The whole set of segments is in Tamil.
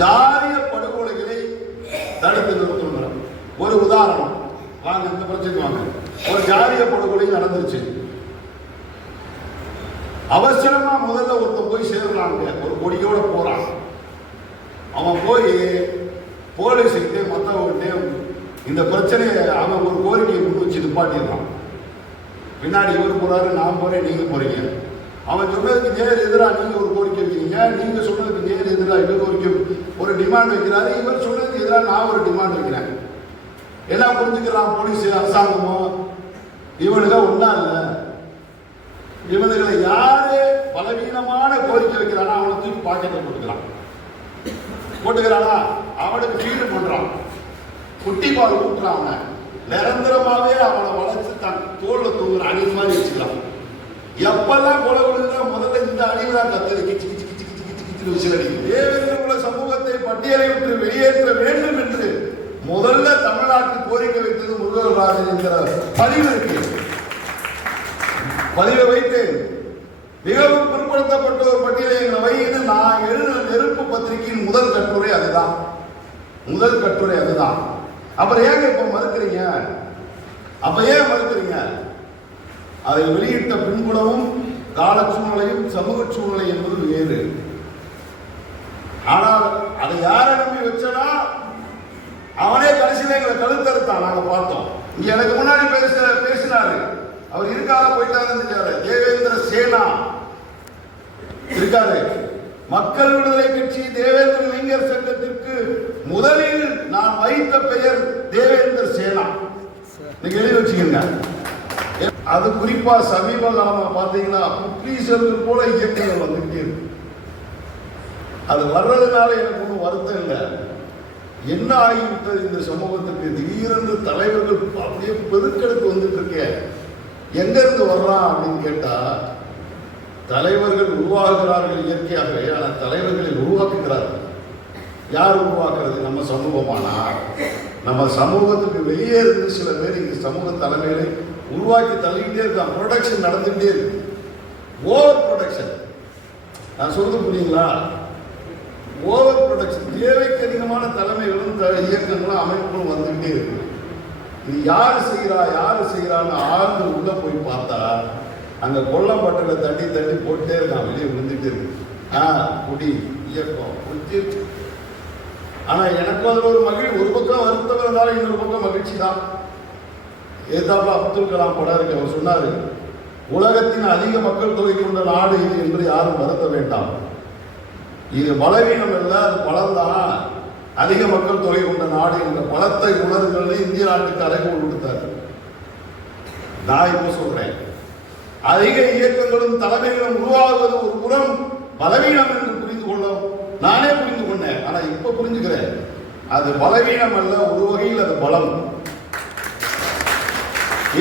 ஜாதிய படுகொலைகளை தடுத்து நிறுத்தணும். ஒரு உதாரணம், வாங்க இந்த பிரச்சனை வாங்க. ஒரு ஜாதிய படுகொலை நடந்துருச்சு. அவசரமா முதல்ல ஒருத்தன் போய் சேர்றாங்க, ஒரு கொடியோட போறான். அவன் போய் போலீஸுக்கிட்டே மற்றவங்கிட்டே இந்த பிரச்சனையை அவன் ஒரு கோரிக்கையை முன் வச்சு நிப்பாட்டிடுறான். பின்னாடி இவர் போறாரு, நான் போறேன், நீங்க போறீங்க. அவன் சொன்னதுக்கு நேர் எதிராக நீங்க ஒரு கோரிக்கை வைக்கிறீங்க, நீங்க சொன்னதுக்கு நேர் எதிராக இவர் ஒரு டிமாண்ட் வைக்கிறாரு, இவர் சொன்னதுக்கு எதிராக நான் ஒரு டிமாண்ட் வைக்கிறேன். எல்லாம் புரிஞ்சுக்கிறான் போலீஸ் அரசாங்கமும். இவனுக்கு ஒன்றா இல்லை, இவனுங்களை யாரு பலவீனமான கோரிக்கை வைக்கிறானா அவனை தூக்கி பாக்கெட்டை போட்டுக்கிறானா, அவனுக்கு ஃபீடு பண்றான், குட்டி பால் ஊட்டுறான். அவனை நிரந்தரமாவே அவனை வளர்த்து தன் தோல்ல தூங்குற அணில் மாதிரி வச்சுக்கலாம். எப்பெல்லாம் கொலை விழுந்தா முதல்ல இந்த அணிதான் கத்தது கிச்சு கிச்சு கிச்சு கிச்சு கிச்சு கிச்சு விசிலடிக்கும். தேவேந்திர சமூகத்தை பட்டியலை விட்டு வெளியேற்ற வேண்டும் என்று முதல்ல தமிழ்நாட்டில் கோரிக்கை வைத்தது முருகராஜன் என்கிற பதிவு இருக்கு. பதிவை வைத்து மிகவும் பிற்படுத்தப்பட்ட ஒரு பட்டியலை எங்களை வைத்து நான் எழுதின நெருப்பு பத்திரிகையின் முதல் கட்டுரை அதுதான். முதல் கட்டுரை அதுதான். அப்புறம் ஏங்க இப்ப மறுக்கிறீங்க? அப்ப ஏன் மறுக்கிறீங்க? அதை வெளியிட்ட பின்புலமும் கால சூழ்நிலையும் சமூக சூழ்நிலை என்பது வேறு. ஆனால் அதை யாரை நம்பி வச்சனா அவனே கடைசியில எங்களை கழுத்தறுத்தான். நாங்க பார்த்தோம். இங்க எனக்கு முன்னாடி பேசினாரு, அவர் இருக்காக போயிட்டாரு. தேவேந்திர சேனா இருக்காரு. மக்கள் விடுதலை கட்சி தேவேந்திர இளைஞர் சங்கத்திற்கு முதலில் நான் வைத்த பெயர் தேவேந்திர சேனா. நீங்க எழுதி வச்சுக்கீங்க. அது குறிப்பா சமீப காலமா பாத்தீங்கன்னா புற்றீசர்கள் போல இயக்கங்கள் வந்துட்டே இருக்கு. அது வர்றதுனால எனக்கு ஒன்றும் வருத்தம் இல்லை. என்ன ஆகிவிட்டது இந்த சமூகத்துக்கு? திடீரென்று தலைவர்கள் அப்படியே பெருக்கெடுத்து வந்துட்டு இருக்க. எங்க இருந்து வர்றான் அப்படின்னு கேட்டா, தலைவர்கள் உருவாகிறார்கள் இயற்கையாகவே, ஆனால் தலைவர்களை உருவாக்குகிறார்கள். யார் உருவாக்குறது? நம்ம சமூகமானா? நம்ம சமூகத்துக்கு வெளியே இருந்து சில பேர் இந்த சமூக தலைமைகளை உருவாக்கி தள்ளிக்கிட்டே இருக்கான். ப்ரொடக்ஷன் நடந்துகிட்டே இருக்கு. Over production. நான் சொல்றது புரியுங்களா? Over production. தேவைக்கு அதிகமான தலைமைகளும் இயக்கங்களும் அமைப்புகளும் வந்துகிட்டே இருக்கு. இது யாரு செய்யறான்னு ஆழ்ந்து உள்ள போய் பார்த்தா அங்க கொல்லப்பட்டதை தட்டி தட்டி போட்டே இருக்கான், வெளியே விழுந்துட்டு இருக்கு. குடி இயக்கம் குடிச்சு. ஆனா எனக்கும் அதுல ஒரு மகிழ்ச்சி. ஒரு பக்கம் வருத்தம் இருந்தாலும் இன்னொரு பக்கம் மகிழ்ச்சி தான். ஏதாப்பா அப்துல் கலாம் படம் இருக்கு. அவர் சொன்னாரு, உலகத்தின் அதிக மக்கள் தொகை கொண்ட நாடு இது என்று யாரும் வருத்த வேண்டாம். இது பலவீனம் அல்ல, அது பலம்தான். அதிக மக்கள் தொகை கொண்ட நாடு என்ற பலத்தை உணர்வுகளை இந்திய நாட்டுக்கு அறைகோள் கொடுத்தார். நான் இப்ப சொல்றேன், அதிக இயக்கங்களும் தலைமைகளும் உருவாகுவது ஒரு புறம் பலவீனம் என்று புரிந்து கொள்ளும். நானே புரிந்து கொண்டேன். ஆனா இப்ப புரிஞ்சுக்கிறேன், அது பலவீனம் அல்ல, ஒரு வகையில் அது பலம்.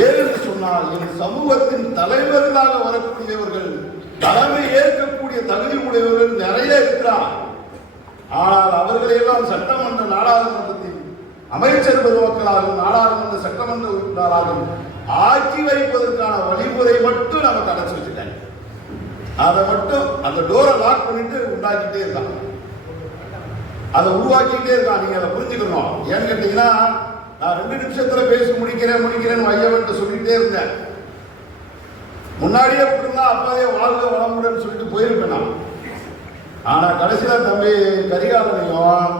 ஏனென்று சொன்னால் என் சமூகத்தின் தலைவர்களாக வரக்கூடியவர்கள், தலைமை ஏற்கக்கூடிய தகுதி உடையவர்கள் நிறைய இருக்கிறார். ஆனால் அவர்களை எல்லாம் சட்டமன்ற நாடாளுமன்றத்தில் அமைச்சர் பெருமக்களாகவும் நாடாளுமன்ற சட்டமன்ற உறுப்பினராகவும் ஆக்கி வைப்பதற்கான வழிமுறை மட்டும் நமக்கு அடைச்சு வச்சுட்டாங்க. அதை மட்டும் அந்த டோரை லாக் பண்ணிட்டு உண்டாக்கிட்டே இருக்காங்க, அதை உருவாக்கிட்டே இருக்கான். நீங்க அதை புரிஞ்சுக்கணும். ஏன்னு கேட்டீங்கன்னா, நான் 2 நிமிஷத்துல பேசி முடிக்கிறேன் ஐயவன் சொல்லிட்டே இருந்தேன். முன்னாடியே விட்டுருந்தா அப்பவே வாழ்க வளமுடன் சொல்லிட்டு போயிருப்பேன் நான். ஆனா கடைசியில தம்பி கரிகாலனையும்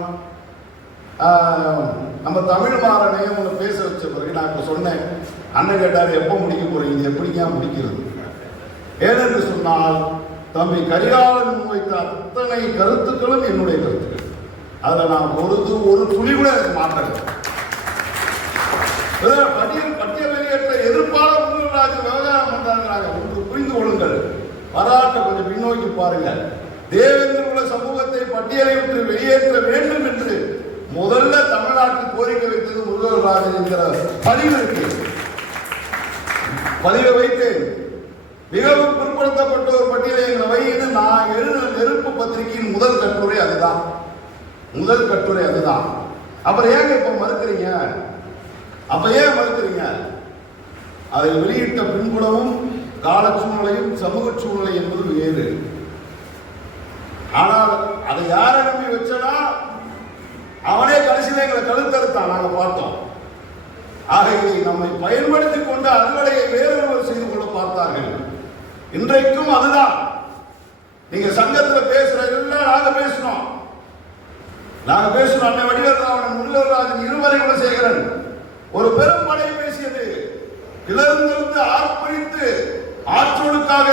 நம்ம தமிழ் மாறனையும் உங்களை பேச வச்ச பிறகு நான் இப்ப சொன்னேன். அண்ணன் கேட்டாரு, எப்ப முடிக்க போறீங்க, இது எப்படிங்க முடிக்கிறது? ஏனென்று சொன்னால் தம்பி கரிகாலன் முன்வைத்த அத்தனை கருத்துக்களும் என்னுடைய கருத்துக்கள். அதுல நான் ஒரு துளி கூட மாற்றல. பட்டியல் வெளியேற்ற எதிர்ப்பாளர் முருகராஜன் விவகாரம் பண்றாங்க. ஒன்று புரிந்து கொள்ளுங்கள், வரலாற்றை கொஞ்சம் பின்னோக்கி பாருங்க. தேவேந்திர சமூகத்தை பட்டியலை விட்டு வெளியேற்ற வேண்டும் என்று முதல்ல தமிழ்நாட்டில் கோரிக்கை வைத்தது முருகராஜன் என்கிற பதிவு இருக்கு. பதிவை வைத்து மிகவும் பிற்படுத்தப்பட்ட ஒரு பட்டியலை எங்களை வைத்து நான் எழுதின நெருப்பு பத்திரிகையின் முதல் கட்டுரை அதுதான். முதல் கட்டுரை அதுதான். அப்புறம் ஏங்க இப்ப மறுக்கிறீங்க? அப்ப ஏன் மறுக்கிறீங்க? அதை வெளியிட்ட பின்புலமும் கால சூழ்நிலையும் சமூக சூழ்நிலை என்பது வேறு. ஆனால் அதை யாரை நம்பி வச்சனா எங்களை கழுத்தறுத்தான், நாங்க பார்த்தோம். ஆகவே நம்மை பயன்படுத்திக் கொண்டு அறுவடையை வேறொருவர் செய்து கொள்ள பார்த்தார்கள். இன்றைக்கும் அதுதான். நீங்க சங்கத்தில் பேசுற எல்லாம் நாங்க பேசணும். அன்னை வடிவேலராவணன், முனிவராஜன், இருவரை குலசேகரன் ஒரு பெரும் படை பேசியது. கிளர்ந்திருந்து ஆர்ப்பரித்து ஆற்றோடுக்காக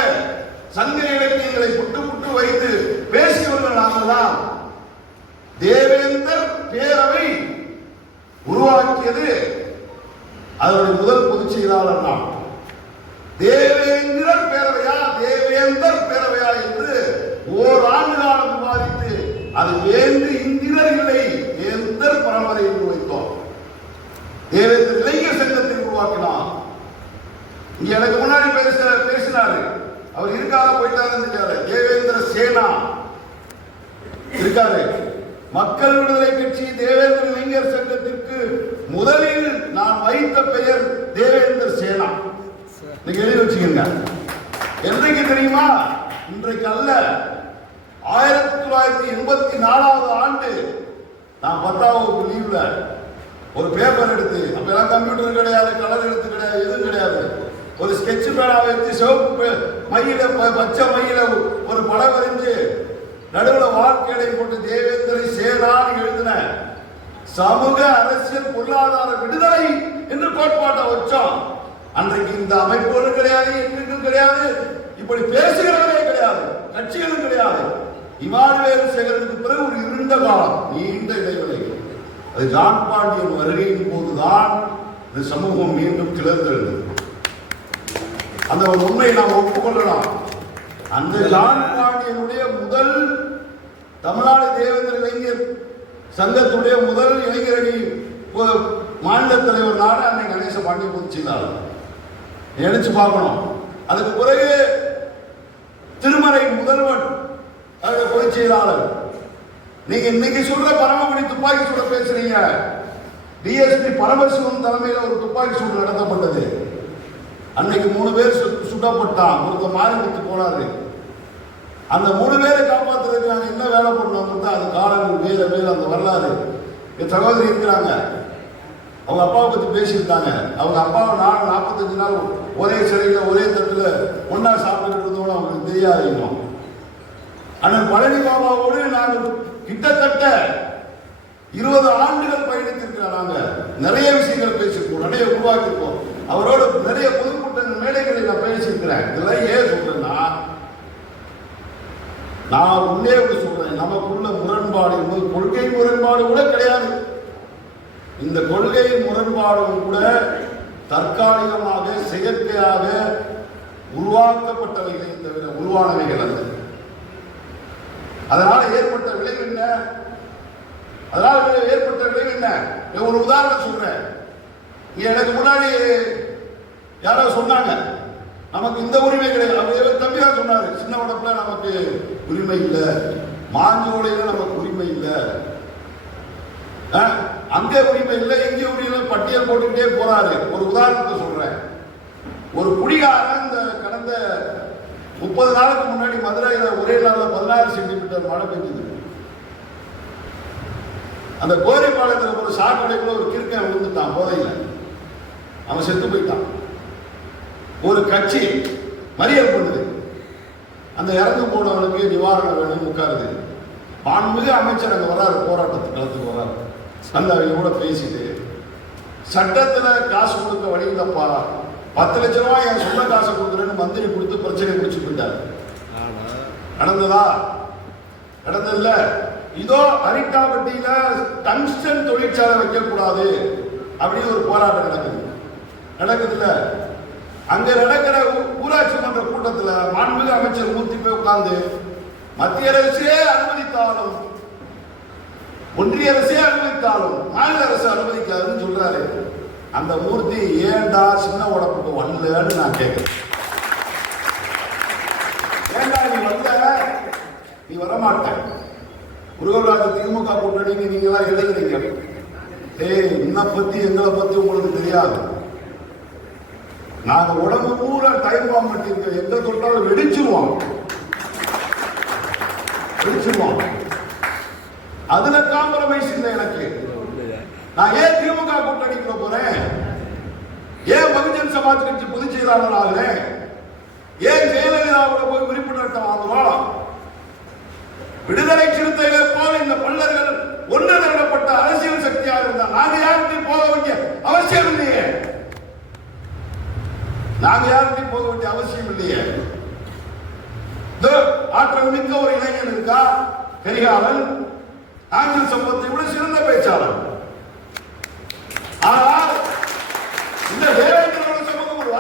சங்க இலக்கியங்களை புட்டு வைத்து பேசியவர்கள் நாங்கள் தான். தேவேந்தர் பேரவை உருவாக்கியது அதனுடைய முதல் பொதுச் செயலாளர் தான். தேவேந்திரர் பேரவையா தேவேந்தர் பேரவையா என்று ஓராண்டு காலம் விவாதித்து அது வேந்து இந்திரர் இல்லை வேந்தர் பரம்பரை என்று வைத்தோம். தேவேந்திர இளைஞர் சங்கத்தை உருவாக்கினார். இங்க எனக்கு முன்னாடி பேசினாரு, அவர் இருக்காக போயிட்டாரு. தேவேந்திர சேனா இருக்காரு. மக்கள் விடுதலை கட்சி தேவேந்திர இளைஞர் சங்கத்திற்கு முதலில் நான் வைத்த பெயர் தேவேந்திர சேனா. நீங்க எழுதி வச்சுக்கீங்க. என்றைக்கு தெரியுமா? இன்றைக்கு அல்ல, 1984 ஆண்டு நான் 10ஆம் வகுப்பு லீவ்ல ஒரு பேப்பர் எடுத்து, அப்ப எல்லாம் கம்ப்யூட்டர் கிடையாது, கலர் எழுத்து கிடையாது, எதுவும் கிடையாது. ஒரு ஸ்கெட்ச் பேனாவை எடுத்து சிவப்பு மையில பச்சை மையில ஒரு படம் வரைஞ்சு நடுவில் வாழ்க்கையை போட்டு தேவேந்திரை சேனான்னு எழுதின சமூக அரசியல் பொருளாதார விடுதலை என்று கோட்பாட்டை வச்சோம். அன்றைக்கு இந்த அமைப்புகளும் கிடையாது, எங்களுக்கும் கிடையாது, இப்படி பேசுகிறவரே கிடையாது, கட்சிகளும் கிடையாது. இமானுவேல் சேகரனுக்கு பிறகு ஒரு இருண்ட காலம், நீண்ட இடைவெளி. அது ஜான் பாண்டியன் வருகையின் போதுதான் இந்த சமூகம் மீண்டும் கிளர்ந்தெழுது. அந்த ஒரு உண்மையை நாம் ஒப்புக்கொள்ளலாம். அந்த ஜான் பாண்டியனுடைய முதல் தமிழ்நாடு தேவேந்திர இளைஞர் சங்கத்துடைய முதல் இளைஞரணி மாநில தலைவர் நாடு அன்னை கணேச பாண்டிய பொதுச் செயலாளர். நினைச்சு பார்க்கணும். அதுக்கு பிறகு திருமறை முதல்வன் பொதுச் செயலாளர். நீங்க இன்னைக்கு சொல்ற பரமக்குடி துப்பாக்கி சூட பேசுறீங்க. டிஎஸ்பி பரமசிவம் தலைமையில் ஒரு துப்பாக்கி சூடு நடத்தப்பட்டது. அன்னைக்கு 3 பேர் சுட்டப்பட்டான். ஒருத்தர் மாறிட்டு போனாரு. அந்த 3 பேரை காப்பாற்றுறதுக்கு நாங்கள் என்ன வேலை பண்ணோம்? அது காலங்கள் வேற அந்த வரலாறு. என் சகோதரி இருக்கிறாங்க, அவங்க அப்பாவை பற்றி பேசியிருக்காங்க. அவங்க அப்பாவை 45 நாள் ஒரே சிறையில் ஒரே தட்டில் ஒன்றா சாப்பிட்டுட்டு இருந்தோம்னு அவங்களுக்கு தெரியாது. இன்னும் அண்ணன் பழனி பாபாவோடு நாங்கள் கிட்டத்தட்ட 20 ஆண்டுகள் பயணித்திருக்கிறோம். நாங்கள் நிறைய விஷயங்கள் பேசியிருக்கோம், நிறைய உருவாக்கியிருக்கோம். அவரோட நிறைய பொதுக்கூட்ட மேடைகளை நான் பேசியிருக்கிறேன். இதெல்லாம் ஏன் சொல்றேன்னா, நான் உள்ளே சொல்றேன், நமக்குள்ள முரண்பாடு என்பது கொள்கை முரண்பாடு கூட கிடையாது. இந்த கொள்கை முரண்பாடும் கூட தற்காலிகமாக செயற்கையாக உருவாக்கப்பட்டவைகளை தவிர உருவானவைகள் அல்ல. அதனால ஏற்பட்ட விளைவு என்ன? ஒரு உதாரணம் சொல்றேன். எனக்கு முன்னாடி யாரோ சொன்னாங்க நமக்கு இந்த உரிமை கிடையாது. தம்பியா சொன்னாரு, சின்ன உடம்புல நமக்கு உரிமை இல்லை, மாஞ்சோலையில நமக்கு உரிமை இல்லை, அங்கே உரிமை இல்லை, இங்கே உரிமை, பட்டியல் போட்டுக்கிட்டே போறாரு. ஒரு உதாரணத்தை சொல்றேன். ஒரு குடிகாரன் இந்த கடந்த 30 நாளுக்கு முன்னாடி மதுரையில் ஒரே நாளில் 16 சென்டிமீட்டர் மழை பெஞ்சது. அந்த கோரிப்பாளையத்தில் ஒரு சாக்கடைக்குள்ள ஒரு கிறுக்கன் விழுந்துட்டான் போதையில், அவன் செத்து போயிட்டான். ஒரு கட்சி மறியல் பண்ணுது, அந்த இறந்து போனவனுக்கு நிவாரணம் வேணும்னு உட்காருது. மாண்புமிகு அமைச்சர் அங்கே வராரு, போராட்டத்துக்கு களத்துக்கு வராரு. அந்த அவங்க கூட பேசிட்டு, சட்டத்தில் காசு கொடுக்க வழி இல்லப்பா, 10 லட்சம் ரூபாய் என் சொந்த காசை கொடுக்குறேன்னு மந்திரி கொடுத்து பிரச்சனை முடிச்சு போயிட்டாரு. நடந்ததா? நடந்ததில்ல. இதோ அரிட்டாபட்டியில டங்ஸ்டன் தொழிற்சாலை வைக்கக்கூடாது அப்படின்னு ஒரு போராட்டம் நடக்குதுல்ல. அங்க நடக்கிற ஊராட்சி மன்ற கூட்டத்தில் மாண்புமிகு அமைச்சர் மூர்த்தி போய் உட்கார்ந்து, மத்திய அரசே அனுமதித்தாலும் ஒன்றிய அரசே அனுமதித்தாலும் மாநில அரசு அனுமதிக்காதுன்னு சொல்றாரு. அந்த மூர்த்தி ஏண்டா சின்ன உடம்புக்கு வரலன்னு நான் கேட்கிறேன். ஏண்டா நீ வரமாட்டேன். முருகராஜ திமுக கூட்டணிக்கு நீங்க எல்லாம் எழுதுறீங்க. என்னை பத்தி எங்களை பத்தி உங்களுக்கு தெரியாது. நாங்க உடம்பு பூரா டைம் பாம் பண்ணிருக்கோம். எங்க தொட்டாலும் வெடிச்சிருவோம். அதுல காம்ப்ரமைஸ் இல்லை எனக்கு. நான் ஏன் திமுக கூட்டணிக்குள்ள போறேன்? ஏன் பகுஜன் சமாஜ் கட்சி பொதுச் செயலாளர் ஆகிறேன்? ஏன் ஜெயலலிதாவோட போய் உறுப்பினர் ஆகிறோம்? விடுதலை சிறுத்தைகளை போல இந்த பல்லர்கள் ஒன்று திரட்டப்பட்ட அரசியல் சக்தியாக இருந்தால் நாங்க யாருக்கும் போக வேண்டிய அவசியம் இல்லையே. நாங்க யாருக்கும் போக வேண்டிய அவசியம் இல்லையே. ஆற்றல் மிக்க ஒரு இளைஞன் இருக்கா, கரிகாலன், ஆங்கில சம்பவத்தை விட சிறந்த பேச்சாளர். ஆனால் இந்த தேவேந்திரோட சமூகம் ஒரு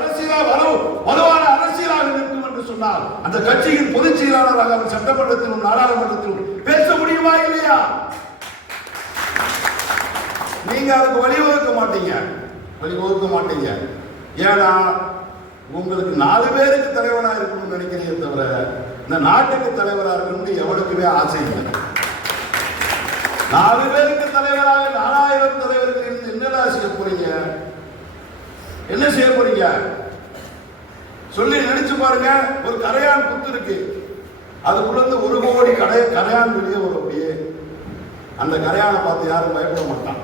வலுவான அரசியலாக இருக்கும் என்று சொன்னால் அந்த கட்சியின் பொதுச் செயலாளராக அவர் சட்டமன்றத்திலும் நாடாளுமன்றத்திலும் பேச முடியுமா இல்லையா? நீங்க அதுக்கு வழிவகுக்க மாட்டீங்க. ஏன்னா உங்களுக்கு 4 பேருக்கு தலைவராக இருக்கணும்னு நினைக்கிறீங்க தவிர இந்த நாட்டுக்கு தலைவராக இருக்கணும்னு எவனுக்குமே ஆசை இல்லை. 4 பேருக்கு தலைவராக 4000 தலைவர்கள் இருந்து என்னடா செய்ய போறீங்க? என்ன செய்ய போறீங்க சொல்லி நினைச்சு பாருங்க. ஒரு கரையான் புத்து இருக்கு, அதுக்குள்ள இருந்து 1 கோடி கரையான் வெளியே வரும். அப்படியே அந்த கரையானை பார்த்து யாரும் பயப்பட மாட்டான்.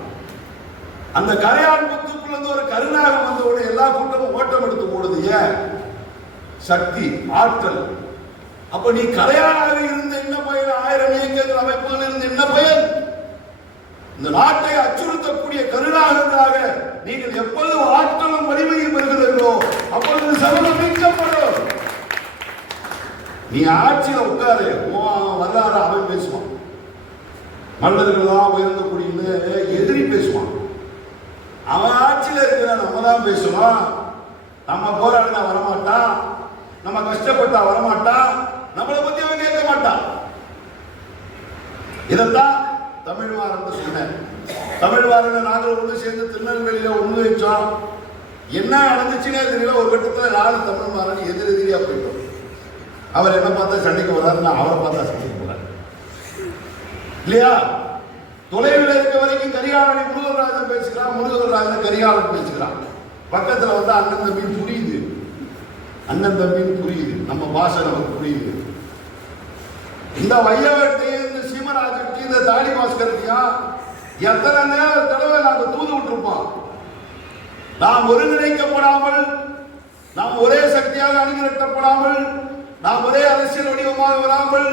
அந்த கரையான் புத்துக்குள்ள இருந்து ஒரு கருணாகம் வந்தோட எல்லா கூட்டமும் ஓட்டம் எடுத்து போடுது. ஏன்? சக்தி, ஆற்றல். அப்ப நீ கரையானாக இருந்து என்ன பயன்? 1000 இயக்கங்கள் அமைப்புகள் இருந்து என்ன பயன்? இந்த நாட்டை அச்சுறுத்தக்கூடிய கருணாகங்களாக நீங்கள் எப்பொழுது ஆற்றலும் வலிமையும் பெறுகிறீர்களோ அப்பொழுது சமூகம் மீட்கப்படும். நீ ஆட்சியில உட்காரு, வரலாறு அவன் பேசுவான். மன்னர்கள் தான் உயர்ந்த குடின்னு எதிரி பேசுவான். அவன் ஆட்சியில இருக்கிற நம்ம தான் பேசுவான். நம்ம போராடினா வரமாட்டான், நம்ம கஷ்டப்பட்டா வரமாட்டான், நம்மளை பத்தி அவன் கேட்க மாட்டான். இதத்தான் தமிழ்வாரன் சொன்னேன். தமிழ்வாரன் நாங்கள் ஒன்று சேர்ந்து திருநெல்வேலியில ஒன்று வச்சோம். என்ன நடந்துச்சுன்னே தெரியல. ஒரு கட்டத்தில் 4 தமிழ்வாரன் எதிரெதிரியா போயிட்டோம். அவர் என்ன பார்த்தா சண்டைக்கு வர்றாரு, நான் அவரை பார்த்தா சண்டைக்கு போறேன் இல்லையா? தொலைவில் இருக்க வரைக்கும் கரிகாலனை முருகராஜன் பேசுகிறான், முருகராஜன் கரிகாலன் பேசுகிறான். பக்கத்தில் வந்து அண்ணன் தம்பின்னு புரியுது, நம்ம பாஷை நமக்கு புரியுது. இந்த வையவட்டையும் இந்த சீமராஜட்டையும் இந்த தாடி பாஸ்கர்த்தையும் எத்தனை நேரம் தடவை நாங்கள் தூது விட்டுருப்போம். நாம் ஒருங்கிணைக்கப்படாமல், நாம் ஒரே சக்தியாக அணிதிரட்டப்படாமல், நாம் ஒரே அரசியல் வடிவமாக வராமல்,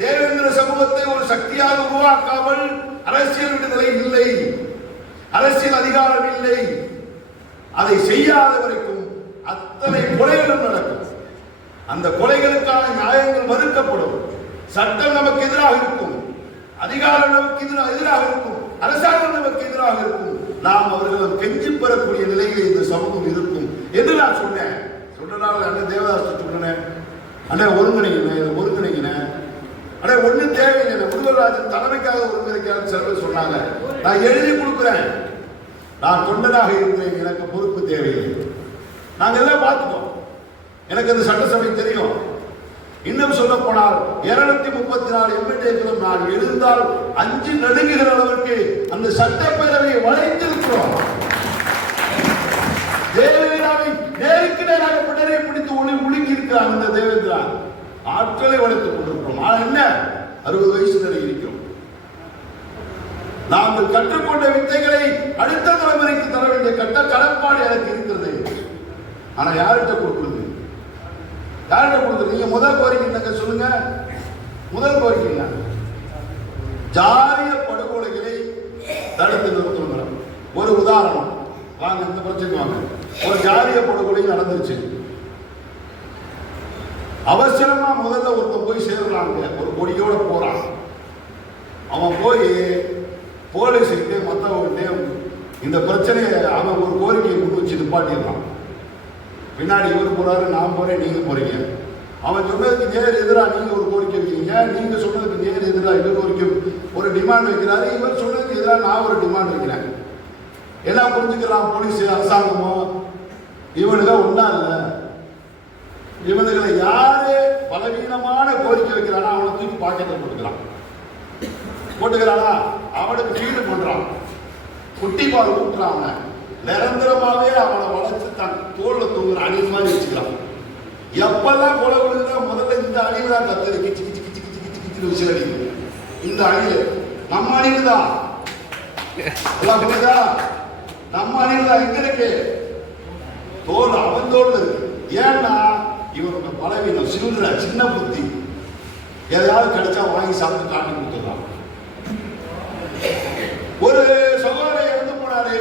தேவேந்திர சமூகத்தை ஒரு சக்தியாக உருவாக்காமல் அரசியல் விடுதலை இல்லை, அரசியல் அதிகாரம் இல்லை. அதை செய்யாத வரைக்கும் அத்தனை கொலைகளும் நடக்கும். அந்த கொலைகளுக்கான நியாயங்கள் மறுக்கப்படும். சட்டம் நமக்கு எதிராக இருக்கும், அதிகாரம் நமக்கு எதிராக இருக்கும், அரசாங்கம் நமக்கு எதிராக இருக்கும். நாம் அவர்களிடம் கெஞ்சி பெறக்கூடிய நிலையில் இந்த சமூகம் இருக்கும் என்று நான் சொன்னேன். சொன்னதால் அண்ணன் தேவதாஸ் சொன்னேன், அண்ணன் ஒருங்கிணைங்கினேன். அண்ணே ஒன்றும் தேவையில்லை, முருகராஜன் தலைமைக்காக ஒருங்கிணைக்காத சிலர் சொன்னாங்க. நான் எழுதி கொடுக்குறேன், நான் தொண்டனாக இருக்கிறேன், எனக்கு பொறுப்பு தேவையில்லை. நாங்கள் எல்லாம் பார்த்துட்டோம், எனக்கு அந்த சட்டசபை தெரியும். இன்னும் சொல்ல போனால் 234 எம்எல்ஏக்களும் நான் எழுந்தால் 5 நடுங்குகிற அளவிற்கு அந்த சட்டப்பேரவையை வளைத்திருக்கிறோம். தேவேந்திராவை நேருக்கு நேராக பின்னரை பிடித்து ஒழுங்கி இருக்கிறார். இந்த தேவேந்திரா ஆட்களை வளைத்துக் கொண்டிருக்கிறோம். ஆனால் என்ன, 60 வயசு வரை இருக்கிறோம். நாங்கள் கற்றுக்கொண்ட வித்தைகளை அடுத்த தலைமுறைக்கு தர வேண்டிய கடப்பாடு எனக்கு இருக்கிறது. ஆனா யார்கிட்ட கொடுக்குறது? நீங்க முதல் கோரிக்கை என்னங்க சொல்லுங்க? முதல் கோரிக்கை ஜாதிய படுகொலைகளை தடுத்து நிறுத்தணும். ஒரு உதாரணம் வாங்க, இந்த பிரச்சனை வாங்க. ஒரு ஜாதிய படுகொலை நடந்துருச்சு. அவசரமா முதல்ல ஒருத்தன் போய் சேர்றாங்க, ஒரு கொடியோட போறான். அவன் போய் போலீஸ்கிட்டே மற்றவங்கிட்டே இந்த பிரச்சனையை அவன் ஒரு கோரிக்கையை முன் வச்சு நிப்பாட்டிடலாம். பின்னாடி இவர் போறாரு, நான் போறேன், நீங்க போறீங்க. அவன் சொன்னதுக்கு நேர் எதிராக நீங்க ஒரு கோரிக்கை வைக்கிறீங்க, நீங்க சொன்னதுக்கு நேர் எதிராக இவர் ஒரு டிமாண்ட் வைக்கிறாரு, இவர் சொன்னதுக்கு எதிராக நான் ஒரு டிமாண்ட் வைக்கிறேன். எல்லாம் புரிஞ்சுக்கிறான் போலீஸ் அரசாங்கமும். இவனுங்க ஒன்றா இல்லை. இவனுங்களை யாரு பலவீனமான கோரிக்கை வைக்கிறானா அவனை தூக்கி பாக்கெட்டை போட்டுக்கிறானா, அவனுக்கு ஃபீல் பண்றான், குட்டி பால் ஊட்டுறான். அவனை நிரந்தரமாவே அவனை வளர்த்து தன் தோல்ல தூங்குற அணில் மாதிரி வச்சுக்கிறான். எப்பெல்லாம் கொலை விழுந்தா முதல்ல இந்த அணில் தான் கத்தது, கிச்சு கிச்சு கிச்சு கிச்சு கிச்சு கிச்சு விசில் அடிக்கும். இந்த அணில் நம்ம அணில் தான். எல்லாம் புரியுதா? நம்ம அணியில எங்க இருக்கு? தோல் அவன் தோல் இருக்கு. ஏன்னா இவனோட பலவீனம், சில்ற சின்ன புத்தி, எதையாவது கிடைச்சா வாங்கி சாப்பிட்டு காட்டி கொடுத்துடலாம். ஒரு சகோதரர் இறந்து போனாரு,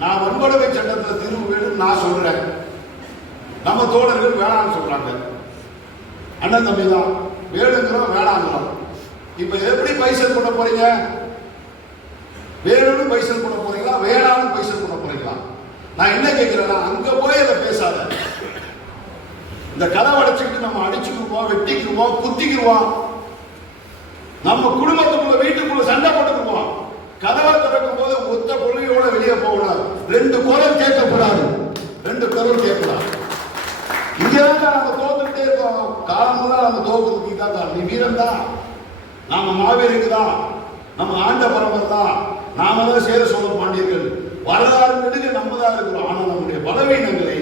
நான் வன்கொடுமை சட்டத்தில் தீர்வு வேணும்னு நான் சொல்றேன், நம்ம தோழர்கள் வேணாம்னு சொல்றாங்க. அண்ணன் தம்பி தான், வேணுங்கிறோம் வேணாங்கிறோம். இப்ப எப்படி பைசல் பண்ண போறீங்க? வேணும்னு பைசல் பண்ண போறீங்களா, வேணாம்னு பைசல் பண்ண போறீங்களா? நான் என்ன கேட்கிறேன்னா, அங்க போய் அதை பேசாத. இந்த கதவை அடைச்சிட்டு நம்ம அடிச்சுக்குவோம், வெட்டிக்குவோம், குத்திக்குவோம், நம்ம குடும்பத்துக்குள்ள வீட்டுக்குள்ள சண்டை போட்டுக்குவோம். கதவை திறக்கும் போது ஒத்த கொள்கையோட வெளியே போகணும். 2 குரல் கேட்கக்கூடாது, 2 குரல் கேட்கக்கூடாது. இங்கதான் நம்ம தோத்துக்கிட்டே இருக்கோம். காலமெல்லாம் நம்ம தோக்குறதுக்கு தான். நீ வீரன் தான், நாம மாவீரருக்கு தான், நம்ம ஆண்ட பரம்பரை தான், நாம தான் சேர சோழ பாண்டியர்கள், வரலாறு நெடுக நம்ம தான் இருக்கிறோம். ஆனா நம்முடைய பலவீனங்களை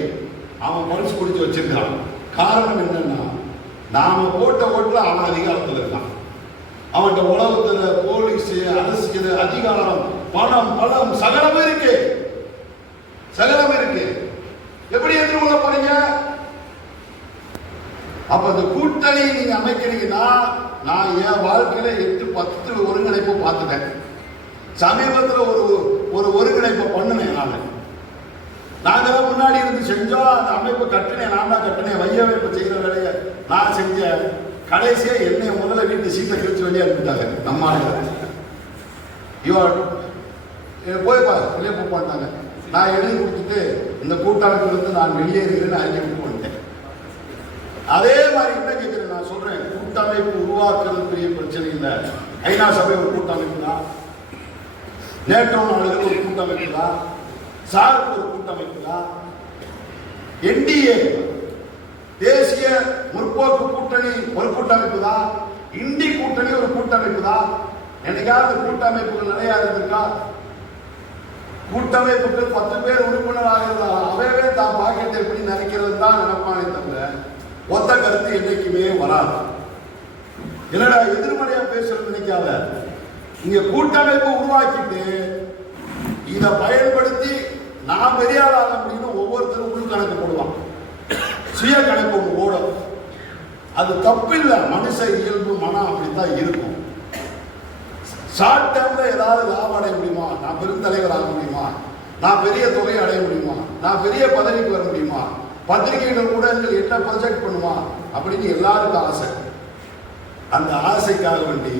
அவன் பறிச்சு பிடிச்சு வச்சிருக்கான். காரணம் என்னன்னா, நாம போட்ட ஓட்டுல அவன் அதிகாரத்தில் இருக்கான். அவன்கிட்ட உலகத்துல போலீஸ், அரசியல், அதிகாரம், பணம், பலம் சகலம் இருக்கு, சகலம் இருக்கு. எப்படி எதிர்கொள்ள போறீங்க? அப்ப இந்த கூட்டணி நீங்க அமைக்கிறீங்கன்னா, நான் என் வாழ்க்கையில 8-10 ஒருங்கிணைப்பு பார்த்துட்டேன். சமீபத்தில் ஒரு ஒருங்கிணைப்பை பண்ணினேன். நாங்க முன்னாடி இருந்து செஞ்சோம். அந்த அமைப்பை கட்டினேன், நான் தான் கட்டினேன். வையமைப்பு செய்கிற வேலையை நான் செஞ்சேன். கடைசியா என்னை முதல்ல வீட்டு சீட்டை கிழிச்சு வெளியே அனுப்பிட்டாங்க. நம்ம போய் வெளியே போட்டாங்க. நான் எழுதி கொடுத்துட்டு இந்த கூட்டமைப்பிலிருந்து நான் வெளியேறுகிறேன்னு அறிக்கை பண்ணிட்டேன். அதே மாதிரி என்ன கேட்கிறேன், நான் சொல்றேன், கூட்டமைப்பு உருவாக்குறது பெரிய பிரச்சனை இல்லை. ஐநா சபை ஒரு கூட்டமைப்பு தான், நேட்டோ நாடுகள் ஒரு கூட்டமைப்பு தான், சார்க் ஒரு கூட்டமைப்பு தான், என்டிஏ தேசிய முற்போக்கு கூட்டணி ஒரு கூட்டமைப்பு தான், இந்தி கூட்டணி ஒரு கூட்டமைப்பு தான். என்னைக்காவது கூட்டமைப்புகள் நிறைய இருந்திருக்கா? கூட்டமைப்புகள் 10 பேர் உறுப்பினராக இருந்தால் அவையவே தான் பாக்கெட் எப்படி நினைக்கிறது தான் நினைப்பானே தவிர ஒத்த கருத்து என்னைக்குமே வராது. என்னடா எதிர்மறையா பேசுறது நினைக்காத. இங்க கூட்டமைப்பு உருவாக்கிட்டு இதை பயன்படுத்தி நான் பெரிய ஆளாக அப்படின்னு ஒவ்வொருத்தரும் உள் கணக்கு போடுவான். சுய கணக்கு ஒன்று ஓடும். அது தப்பு இல்லை, மனுஷ இயல்பு மனம் அப்படித்தான் இருக்கும். ஷார்ட் டேர்ம்ல ஏதாவது லாபம் அடைய முடியுமா, நான் பெருந்தலைவர் ஆக முடியுமா, நான் பெரிய தொகையை அடைய முடியுமா, நான் பெரிய பதவிக்கு வர முடியுமா, பத்திரிகைகள் ஊடகங்கள் என்ன ப்ரொஜெக்ட் பண்ணுமா அப்படின்னு எல்லாருக்கும் ஆசை. அந்த ஆசைக்காக வேண்டி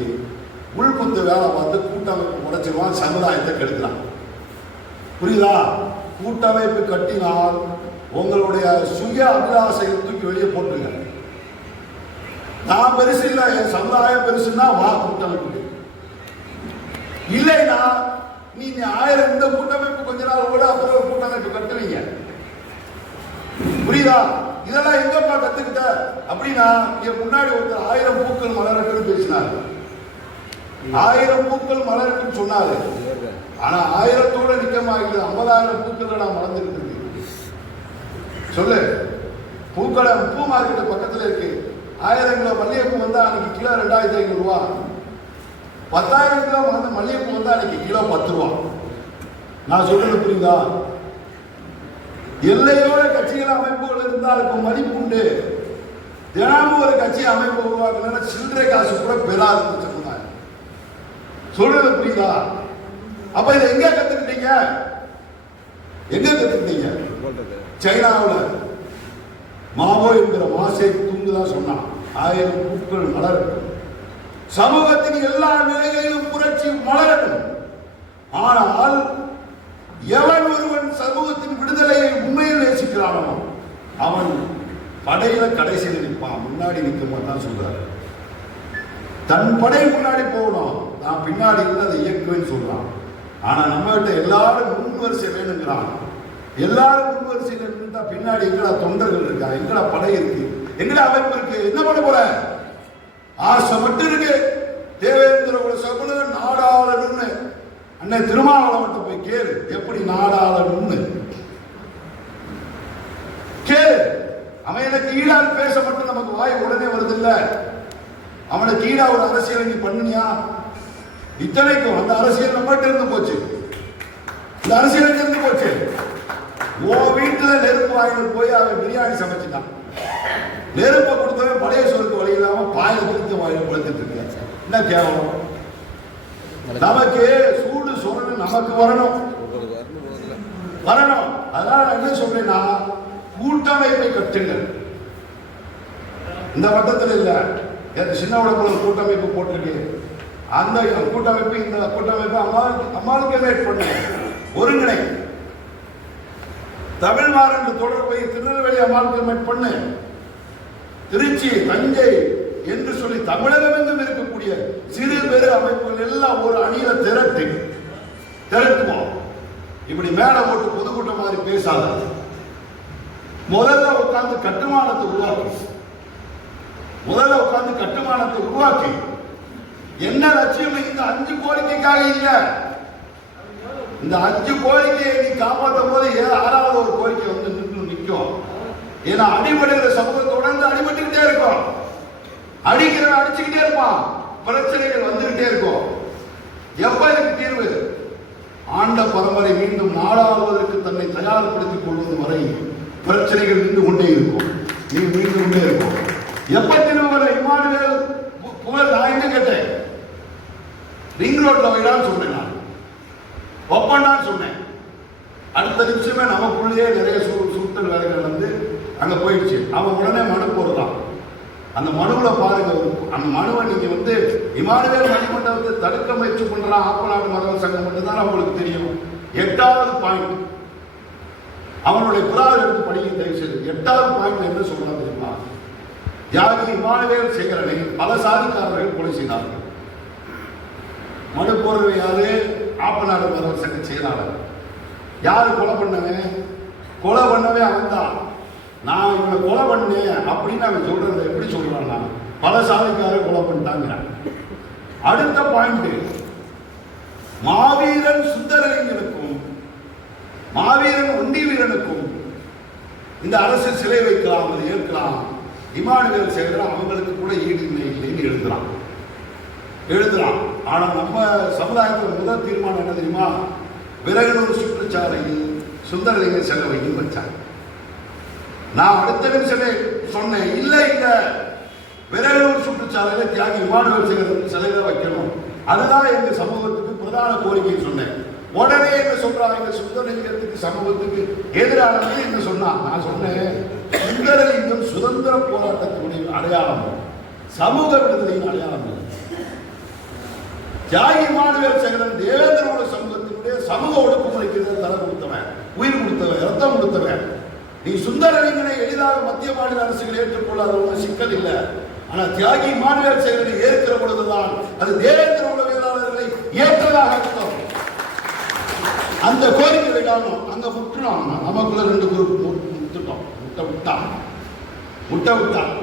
உள்குத்து வேலை பார்த்து கூட்டமைப்பு உடைச்சிருவான், சமுதாயத்தை கெடுக்கிறான். புரியுதா? கூட்டமைப்பு கட்டினால் உங்களுடைய சுய அபிலாசை தூக்கி வெளியே போட்டுருங்க. நான் பெருசு இல்லை, என் சமுதாயம் பெருசுன்னா வா கூட்டமைப்பு. இல்லைன்னா நீ 1000 இந்த கூட்டமைப்பு கொஞ்ச நாள் கூட அப்புறம் ஒரு கூட்டமைப்பு கட்டுவீங்க. புரியுதா? இதெல்லாம் எங்கப்பா கத்துக்கிட்ட அப்படின்னா, என் முன்னாடி ஒருத்தர் 1000 பூக்கள் மலரட்டுன்னு பேசினாரு. 1000 பூக்கள் மலரட்டுன்னு சொன்னாரு. ஆனா 1000தோட நிக்கமாகிட்டு 50,000 பூக்கள் நான் மறந்துகிட்டு இருக்கு. சொல்லு, பூக்கடை பூ மார்க்கெட் பக்கத்துல இருக்கு. 1000 கிலோ மல்லிகைப்பூ வந்தா அன்னைக்கு கிலோ 2500 ரூபா. 10,000 கிலோ வந்து மல்லிகைப்பூ வந்தா அன்னைக்கு கிலோ 10 ரூபா. நான் சொல்றது புரியுதா? எல்லையோட கட்சிகள் அமைப்புகள் இருந்தால் இருக்கும் மதிப்பு உண்டு. தினமும் ஒரு கட்சி அமைப்பு உருவாக்குனா சில்லறை காசு கூட பெறாது சொன்னாங்க. சொல்றது புரியுதா? அப்ப இதை எங்க கத்துக்கிட்டீங்க? எங்க கத்துக்கிட்டீங்க? சைனாவில் மாவோ என்கிற மாசை தூங்குதான் சொன்னான். 1000 பூக்கள் மலரட்டும், சமூகத்தின் எல்லா நிலைகளிலும் புரட்சி மலரட்டும். ஆனால் எவன் ஒருவன் சமூகத்தின் விடுதலையை உண்மையில் நேசிக்கிறானோ அவன் படையில கடைசியில் நிற்பான், முன்னாடி நிற்க மாட்டான் சொல்றாரு. தன் படை முன்னாடி போகணும், நான் பின்னாடி இருந்து அதை இயக்குவேன்னு சொல்றான். ஆனா நம்ம கிட்ட எல்லாரும் முன்வரிசை வேணுங்கிறான். எல்லாரும் முன்வரிசையில் இருந்தா பின்னாடி எங்கடா தொண்டர்கள் இருக்கா, எங்கடா படை இருக்கு, எங்கடா அமைப்பு இருக்கு? என்ன பண்ண போற? ஆசை மட்டும் இருக்கு. தேவேந்திர ஒரு சகுன நாடாளன்னு அண்ணன் திருமாவளவன் போய் கேளு, எப்படி நாடாளன்னு கேளு. அவன் எனக்கு ஈடால் பேச மட்டும் நமக்கு வாய் உடனே வருது இல்ல. அவனுக்கு ஈடா ஒரு அரசியலை நீ பண்ணியா? இத்தனைக்கும் அந்த அரசியல் நம்மகிட்ட இருந்து போச்சு. இந்த அரசியல் இருந்து போச்சு. உன் வீட்டுல நெருப்பு வாங்கிட்டு போய் அவன் பிரியாணி சமைச்சுட்டான். நெருப்பை கொடுத்தவன் பழைய சொருக்கு வழி இல்லாம பாயில பிடித்து வாயில குளத்துட்டு இருக்க. என்ன கேவலம். நமக்கு சூடு சோழன் நமக்கு வரணும். அதனால நான் என்ன சொல்றேன்னா, கூட்டமைப்பை கட்டுங்கள். இந்த வட்டத்தில் இல்ல, சின்ன உடம்புல கூட்டமைப்பு போட்டிருக்கு. அந்த கூட்டமைப்பு இந்த கூட்டமைப்பு அமால்கமேட் பண்ண ஒருங்கிணை. தமிழ்நாடு தொடர்பை திருநெல்வேலி அமால்கமேட் பண்ணு, திருச்சி, தஞ்சை என்று சொல்லி தமிழகம் எங்கும் இருக்கக்கூடிய சிறு பெரு அமைப்புகள் எல்லாம் ஒரு அணியில திரட்டுவோம். இப்படி மேல போட்டு பொதுக்கூட்டம் மாதிரி பேசாத. முதல்ல உட்கார்ந்து கட்டுமானத்தை உருவாக்கி என்ன லட்சியம்? இந்த 5 கோரிக்கைக்காக இல்ல. இந்த 5 கோரிக்கையை நீ காப்பாற்றும் போது 6வது ஒரு கோரிக்கை வந்து நிற்கும். ஏன்னா அடிபடுகிற சமூகம் தொடர்ந்து அடிபட்டுக்கிட்டே இருக்கும். அடிக்கிறவன் அடிச்சுக்கிட்டே இருப்பான். பிரச்சனைகள் வந்துகிட்டே இருக்கும். எப்ப இதுக்கு தீர்வு? ஆண்ட பரம்பரை மீண்டும் நாடாளுவதற்கு தன்னை தயார்படுத்திக் கொள்வது வரை பிரச்சனைகள் நின்று கொண்டே இருக்கும். நீ மீண்டு கொண்டே இருக்கும். எப்ப தீர்வு? இமானுவேல் புகழ் நான் என்ன கேட்டேன்? ரிங் ரோட்ல வைடான்னு சொன்னேன். நான் ஒப்பண்டான்னு சொன்னேன். அடுத்த நிமிஷமே நமக்குள்ளேயே நிறைய சுட்டல் வேலைகள் வந்து அங்க போயிடுச்சு. அவன் உடனே மனு போடுறான். அந்த மனுவுல பாருங்க, அந்த மனுவை நீங்க வந்து இமானுவேல் மணிமண்டபத்தை தடுக்க முயற்சி பண்றான் ஆப்பநாடு மரபு சங்கம் மட்டும்தான் அவங்களுக்கு தெரியும். 8வது பாயிண்ட் அவனுடைய புறாவை எடுத்து படிக்க தயவு செய்து. 8வது பாயிண்ட் என்ன சொல்றாங்க தெரியுமா? தியாகி இமானுவேல் சேகரனை பல சாதிக்காரர்கள் கொலை செய்தார்கள். மனு போடுறது யாரு? ஆப்பநாடு மரபு சங்க செயலாளர். யாரு கொலை பண்ணவன்? கொலை பண்ணவே அவன் தான். நான் இவனை கொலை பண்ணேன் அப்படின்னு அவன் சொல்றத எப்படி சொல்றான்னா, பல சாதிக்காரர் கொலை பண்ணிட்டாங்க. அடுத்த பாயிண்ட், மாவீரன் சுந்தரலிங்கனுக்கும் மாவீரன் ஒண்டி வீரனுக்கும் இந்த அரசு சிலை வைக்கலாம், அதை ஏற்கலாம். இமானுவேல் சேகரன் அவங்களுக்கு கூட ஈடு இல்லைன்னு எழுதுறான். ஆனா நம்ம சமுதாயத்தில் முதல் தீர்மானம் என்ன தெரியுமா? விரகனூர் சுற்றுச்சாலையில் சுந்தரலிங்க சிலை வைக்கும் வச்சாங்க. நான் அடுத்த நிமிஷமே சொன்னேன், இல்ல விரகனூர் சுற்றுச்சாலையில தியாகி இமானுவேல் சேகரன் சிலையில வைக்கணும். அதுதான் எங்க சமூகத்துக்கு பிரதான கோரிக்கை சொன்னேன். உடனே என்ன சொல்றாங்க? சுந்தரலிங்கத்துக்கு சமூகத்துக்கு எதிரானது என்ன சொன்னா? நான் சொன்னேன், சுந்தரலிங்கம் சுதந்திர போராட்டத்தினுடைய அடையாளம், சமூக விடுதலையின் அடையாளம். தியாகி இமானுவேல் சேகரன் தேவேந்திரோட சமூகத்தினுடைய சமூக ஒடுக்குமுறைக்கு தலை கொடுத்தவன், உயிர் கொடுத்தவன், ரத்தம் கொடுத்தவன். நீ சுந்தரலிங்கனை எளிதாக மத்திய மாநில அரசுகள் ஏற்றுக்கொள்ளாத ஒன்று சிக்கல் இல்லை. ஆனா தியாகி இமானுவேல் சேகரனை ஏற்கிற பொழுதுதான் அது தேவேந்திர உளவியலாளர்களை ஏற்றதாக அர்த்தம். அந்த கோரிக்கை விடாமல் அங்க முட்டுனோம். நமக்குள்ள 2 குரூப் முட்டை விட்டான்.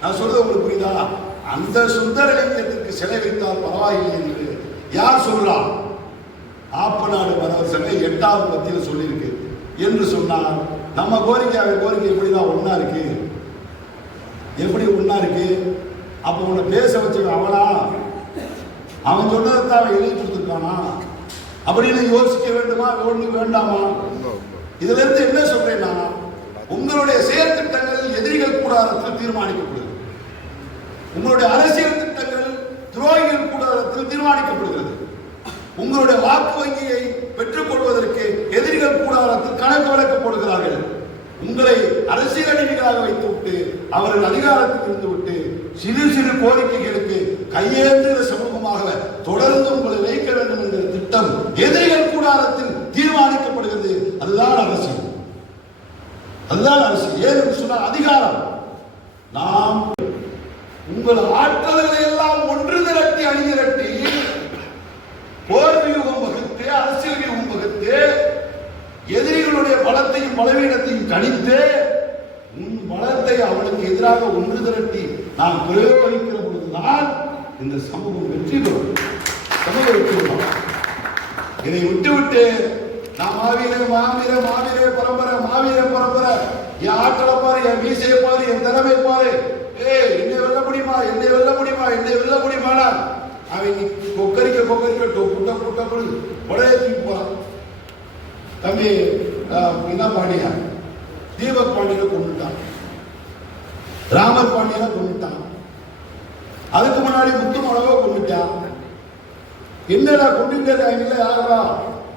நான் சொல்றது உங்களுக்கு புரியுதா? அந்த சுந்தரலிங்கத்திற்கு சிலை வைத்தால் பரவாயில்லை என்று யார் சொல்றான்? ஆப்பநாடு மரபு சங்கம் 8வது பத்தியில் சொல்லியிருக்கு என்று சொன்னால், நம்ம கோரிக்கை எப்படிதான் ஒன்னா இருக்கு? எப்படி ஒன்னா இருக்கு? அப்ப உன்னை பேச வச்சவன் அவனா? அவன் சொன்னதான் அவன் எழுதி கொடுத்துருக்கானா அப்படின்னு யோசிக்க வேண்டுமா? வேண்டாமா? இதுல இருந்து என்ன சொல்றேன்னா, உங்களுடைய செயல் திட்டங்கள் எதிரிகள் கூடாரத்தில் தீர்மானிக்கப்படுது. உங்களுடைய அரசியல் திட்டங்கள் துரோகிகள் கூடாரத்தில் தீர்மானிக்கப்படுகிறது. உங்களுடைய வாக்கு வங்கியை பெற்றுக் கொள்வதற்கு எதிரிகள் கூடாரத்தில் கணக்கு வழக்கப்படுகிறார்கள். உங்களை அரசியல் அடிமைகளாக வைத்துவிட்டு அவர்கள் அதிகாரத்தில் இருந்துவிட்டு சிறு சிறு கோரிக்கைகளுக்கு கையேந்துகிற சமூகமாக தொடர்ந்து உங்களை வைக்க வேண்டும் என்கிற திட்டம் எதிரிகள் கூடாரத்தில் தீர்மானிக்கப்படுகிறது. அதுதான் அரசியல். ஏன் என்று சொன்னால் அதிகாரம். நாம் உங்கள் ஆற்றல்களை எல்லாம் ஒன்று திரட்டி அணிதிரட்டி போர் வியூகம் வகுத்து, அரசியல் வியூகம் வகுத்து, எதிரிகளுடைய பலத்தையும் பலவீனத்தையும் கணித்து உன் பலத்தை அவனுக்கு எதிராக ஒன்று திரட்டி நாம் பிரயோகிக்கிற பொழுதுதான் இந்த சமூகம் வெற்றி பெறும். இதை விட்டுவிட்டு நான் மாவீர பரம்பரை என் ஆற்றலை பாரு, என் மீசையை பாரு, என் திறமை பாரு, என்னை வெல்ல முடியுமா? அவன் கொக்கரிக்க கொக்கரிக்கட்டும் புட்ட உடனே தூக்கி போறான். தம்பி என்ன பாண்டியா தீபக் பாண்டியனை கொண்டுட்டான், ராமர் பாண்டியனை கொண்டுட்டான், அதுக்கு முன்னாடி முத்துமலவை கொண்டுட்டான். என்னடா கொண்டுட்டே இருக்காங்கல்ல யாரா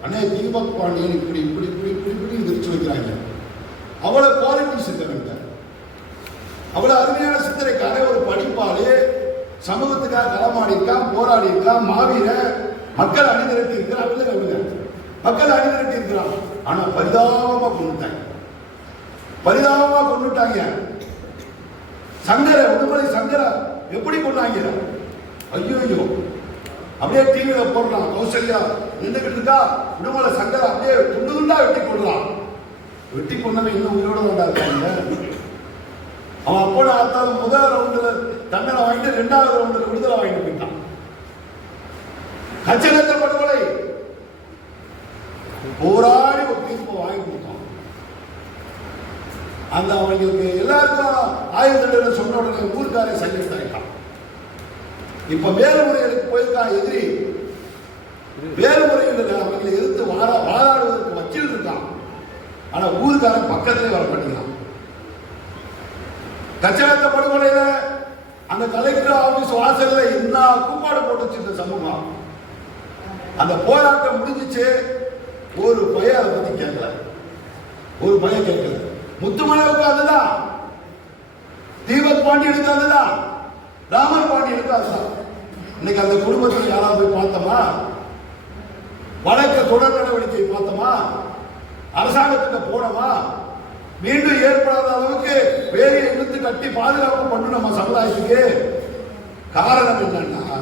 அண்ணே தீபக் பாண்டியன் இப்படி இப்படி இப்படி இப்படி இப்படி விரிச்சு வைக்கிறாங்க. அவ்வளவு குவாலிட்டி சித்தனைங்க, அவ்வளவு அருமையான சித்தனைக்காக ஒரு படிப்பாளி சமூகத்துக்காக களமாடி இருக்கான், போராடி இருக்கான், மாவீர மக்கள் அணிதிரட்டி இருக்கிறான், மக்கள் அணிதிரட்டி இருக்கிறான். ஆனா பரிதாபமா கொண்டுட்டாங்க, பரிதாபமா கொண்டுட்டாங்க. சங்கர உடுமலை சங்கர எப்படி கொண்டாங்க? ஐயோ அப்படியே டிவியில போடுறான், கௌசல்யா நின்றுகிட்டு இருக்கா, உடுமலை சங்கர அப்படியே துண்டு துண்டா வெட்டி கொள்றான். வெட்டி கொண்டவன் இன்னும் உயிரோட வந்தா இருக்காங்க. அவன் அப்போட ஆத்தாலும் முதல் ரவுண்டுல தண்டனை வாங்கிட்டு 2வது ரவுண்டுல விடுதலை வாங்கிட்டு போயிட்டான். கச்சனத்த படுகொலை போராடி ஒரு தீர்ப்பை வாங்கி கொடுத்தான். அந்த அவங்களுக்கு எல்லாருக்கும் ஆயுத தண்டனை சொன்ன உடனே ஊர்க்காரை சைலண்ட் ஆகிட்டான். இப்ப மேல்முறைகளுக்கு போயிருக்கான் எதிரி, மேல்முறையில் அவங்களை எதிர்த்து வாதாடுவதற்கு வக்கீல் இருக்கான். ஆனா ஊர்க்காரன் பக்கத்திலே வரப்பட்டான். கச்சனத்த படுகொலையில அந்த கலெக்டர் ஆபீஸ் வாசல்ல என்ன கூப்பாடு போட்டுச்சு இந்த சமூகம். அந்த போராட்டம் முடிஞ்சிச்சு, ஒரு பையன் அதை பத்தி கேட்கல, ஒரு பையன் கேட்கல. முத்துமலைவுக்கு அதுதான், தீபக் பாண்டியனுக்கு அதுதான், ராமர் பாண்டியனுக்கு அதுதான். இன்னைக்கு அந்த குடும்பத்தில் யாராவது போய் பார்த்தோமா? வழக்க தொடர் நடவடிக்கை பார்த்தோமா? அரசாங்கத்துக்கு போனோமா? மீண்டும் ஏற்படாத அளவுக்கு வேலையை இழுத்து கட்டி பாதுகாப்பு பண்ணணும் நம்ம சமுதாயத்துக்கு. காரணம் என்னன்னா,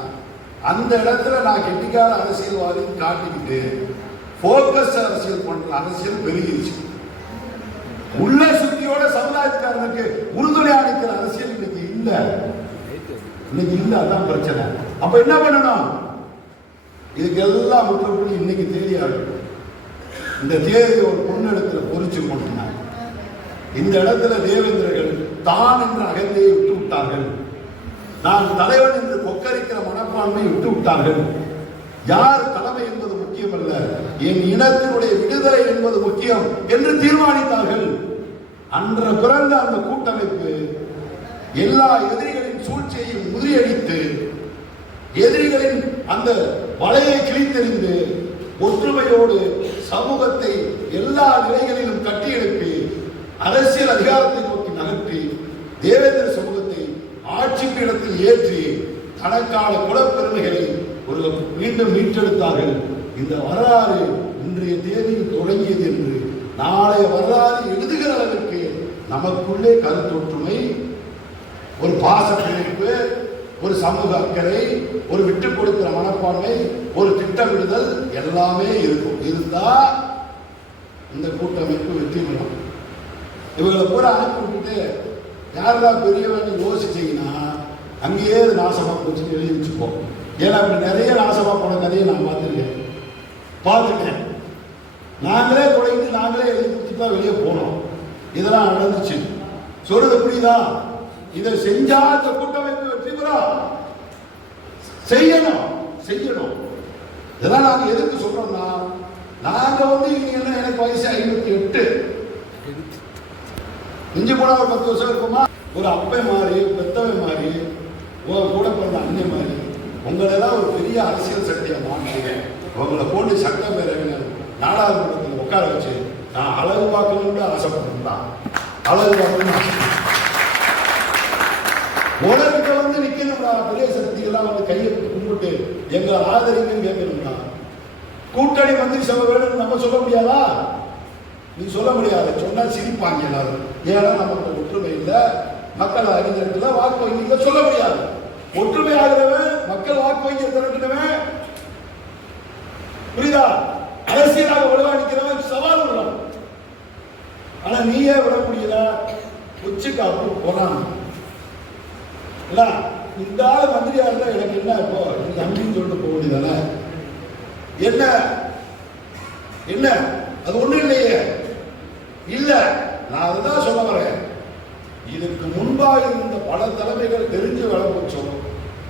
அந்த இடத்துல நான் கெட்டிக்கார அரசியல்வாதி காட்டிக்கிட்டு போக்கஸ் அரசியல் பண்ற அரசியல் பெருகிருச்சு. உள்ள சுத்தியோட சமுதாயத்துக்காரனுக்கு உறுதுணையா நிற்கிற அரசியல் இன்னைக்கு இல்ல, இன்னைக்கு இல்ல. அதான் பிரச்சனை. அப்ப என்ன பண்ணணும்? இதுக்கு எல்லாம் முற்றுப்புள்ளி இன்னைக்கு தேதியாக இந்த தேதியை ஒரு பொண்ணு பொறிச்சு கொண்டாங்க. இந்த இடத்துல தேவேந்திரர்கள் தான் என்ற அகந்தையை விட்டு விட்டார்கள், நான் தலைவன் என்று கொக்கரிக்கிற மனப்பான்மை விட்டு விட்டார்கள். யார் தலைமை என்பது முக்கியமல்ல, என் இனத்தினுடைய விடுதலை என்பது முக்கியம் என்று தீர்மானித்தார்கள். அன்ற பிறந்த அந்த கூட்டமைப்பு எல்லா எதிரிகளின் சூழ்ச்சியையும் முறியடித்து, எதிரிகளின் அந்த வலையை கிழித்தெறிந்து, ஒற்றுமையோடு சமூகத்தை எல்லா நிலைகளிலும் கட்டியெழுப்பி அரசியல் அதிகாரத்தை நோக்கி நகர்த்தி தேவேந்திர சமூகத்தை ஆட்சி பீடத்தில் ஏற்றி தனக்கான குலப்பெருமைகளை ஒரு மீண்டும் மீட்டெடுத்தார்கள். இந்த வரலாறு இன்றைய தேதியில் தொடங்கியது என்று நாளைய வரலாறு எழுதுகிற அளவிற்கு நமக்குள்ளே கருத்தொற்றுமை, ஒரு பாச பிணைப்பு, ஒரு சமூக அக்கறை, ஒரு விட்டுக் கொடுக்கிற மனப்பான்மை, ஒரு திட்டமிடுதல் எல்லாமே இருக்கும். இருந்தா இந்த கூட்டமைப்பு வெற்றி பெறும். இவங்களை பூரா அனுப்பி விட்டுட்டு யாரெல்லாம் பெரியவங்க யோசிச்சீங்கன்னா அங்கேயே நாசமா போச்சுன்னு எழுதி வச்சுப்போம். ஏன்னா அப்படி நிறைய நாசமா போன கதையை நான் பார்த்துட்டேன். நாங்களே தொடங்கிட்டு நாங்களே எழுதி கொடுத்து தான் வெளியே போனோம். இதெல்லாம் நடந்துச்சு. சொல்றது புரியுதா? இதை செஞ்சா இந்த கூட்டமைப்பு வெற்றி பெறும். செய்யணும். இதெல்லாம் நாங்க எதுக்கு சொல்றோம்னா, நாங்க என்ன எனக்கு வயசு 58, இஞ்சி போனா ஒரு 10 வருஷம் இருக்குமா? ஒரு அப்பை மாதிரி, பெத்தவை மாதிரி, கூட பிறந்த அண்ணன் மாதிரி உங்களெல்லாம் ஒரு பெரிய அரசியல் சக்தியை மாற்றுவேன். உங்களை போட்டு சட்டப்பேரவையில் நாடாளுமன்றத்தில் உட்கார வச்சு நான் அழகு பார்க்கணும்னு ஆசைப்படுறேன். அழகு பார்க்கணும்னு உலகிட்ட நிக்கணும்டா. பெரிய சக்திகள்லாம் கையை கும்பிட்டு எங்களை ஆதரிங்கன்னு கேட்கணும்டா. கூட்டணி மந்திரி சபை வேணும்னு நம்ம சொல்ல முடியாதா? நீ சொல்ல முடியாது. சொன்னா சிரிப்பாங்க எல்லாரும். ஏன்னா நமக்கு ஒற்றுமை இல்லை, மக்கள் அறிஞர்கள வாக்கு வங்கி சொல்ல முடியாது. ஒற்றுமை ஆகிறவன், மக்கள் வாக்கு வங்கி திரட்டினவன், புரியுதா? அரசியலாக உருவாக்கிக்கிறவன் சவால் விடுறான். ஆனா நீயே விட முடியல. உச்சிக்காப்பு போறான். இந்த ஆள் மந்திரியா இருந்தா எனக்கு என்ன இப்போ தம்பின்னு சொல்லிட்டு போக வேண்டியதானே? என்ன அது ஒண்ணு இல்லையே. இல்ல, நான் அதுதான் சொல்ல வரேன். இதுக்கு முன்பாக இருந்த பல தலைமைகள் தெரிஞ்சு விளம்பச்சோம்,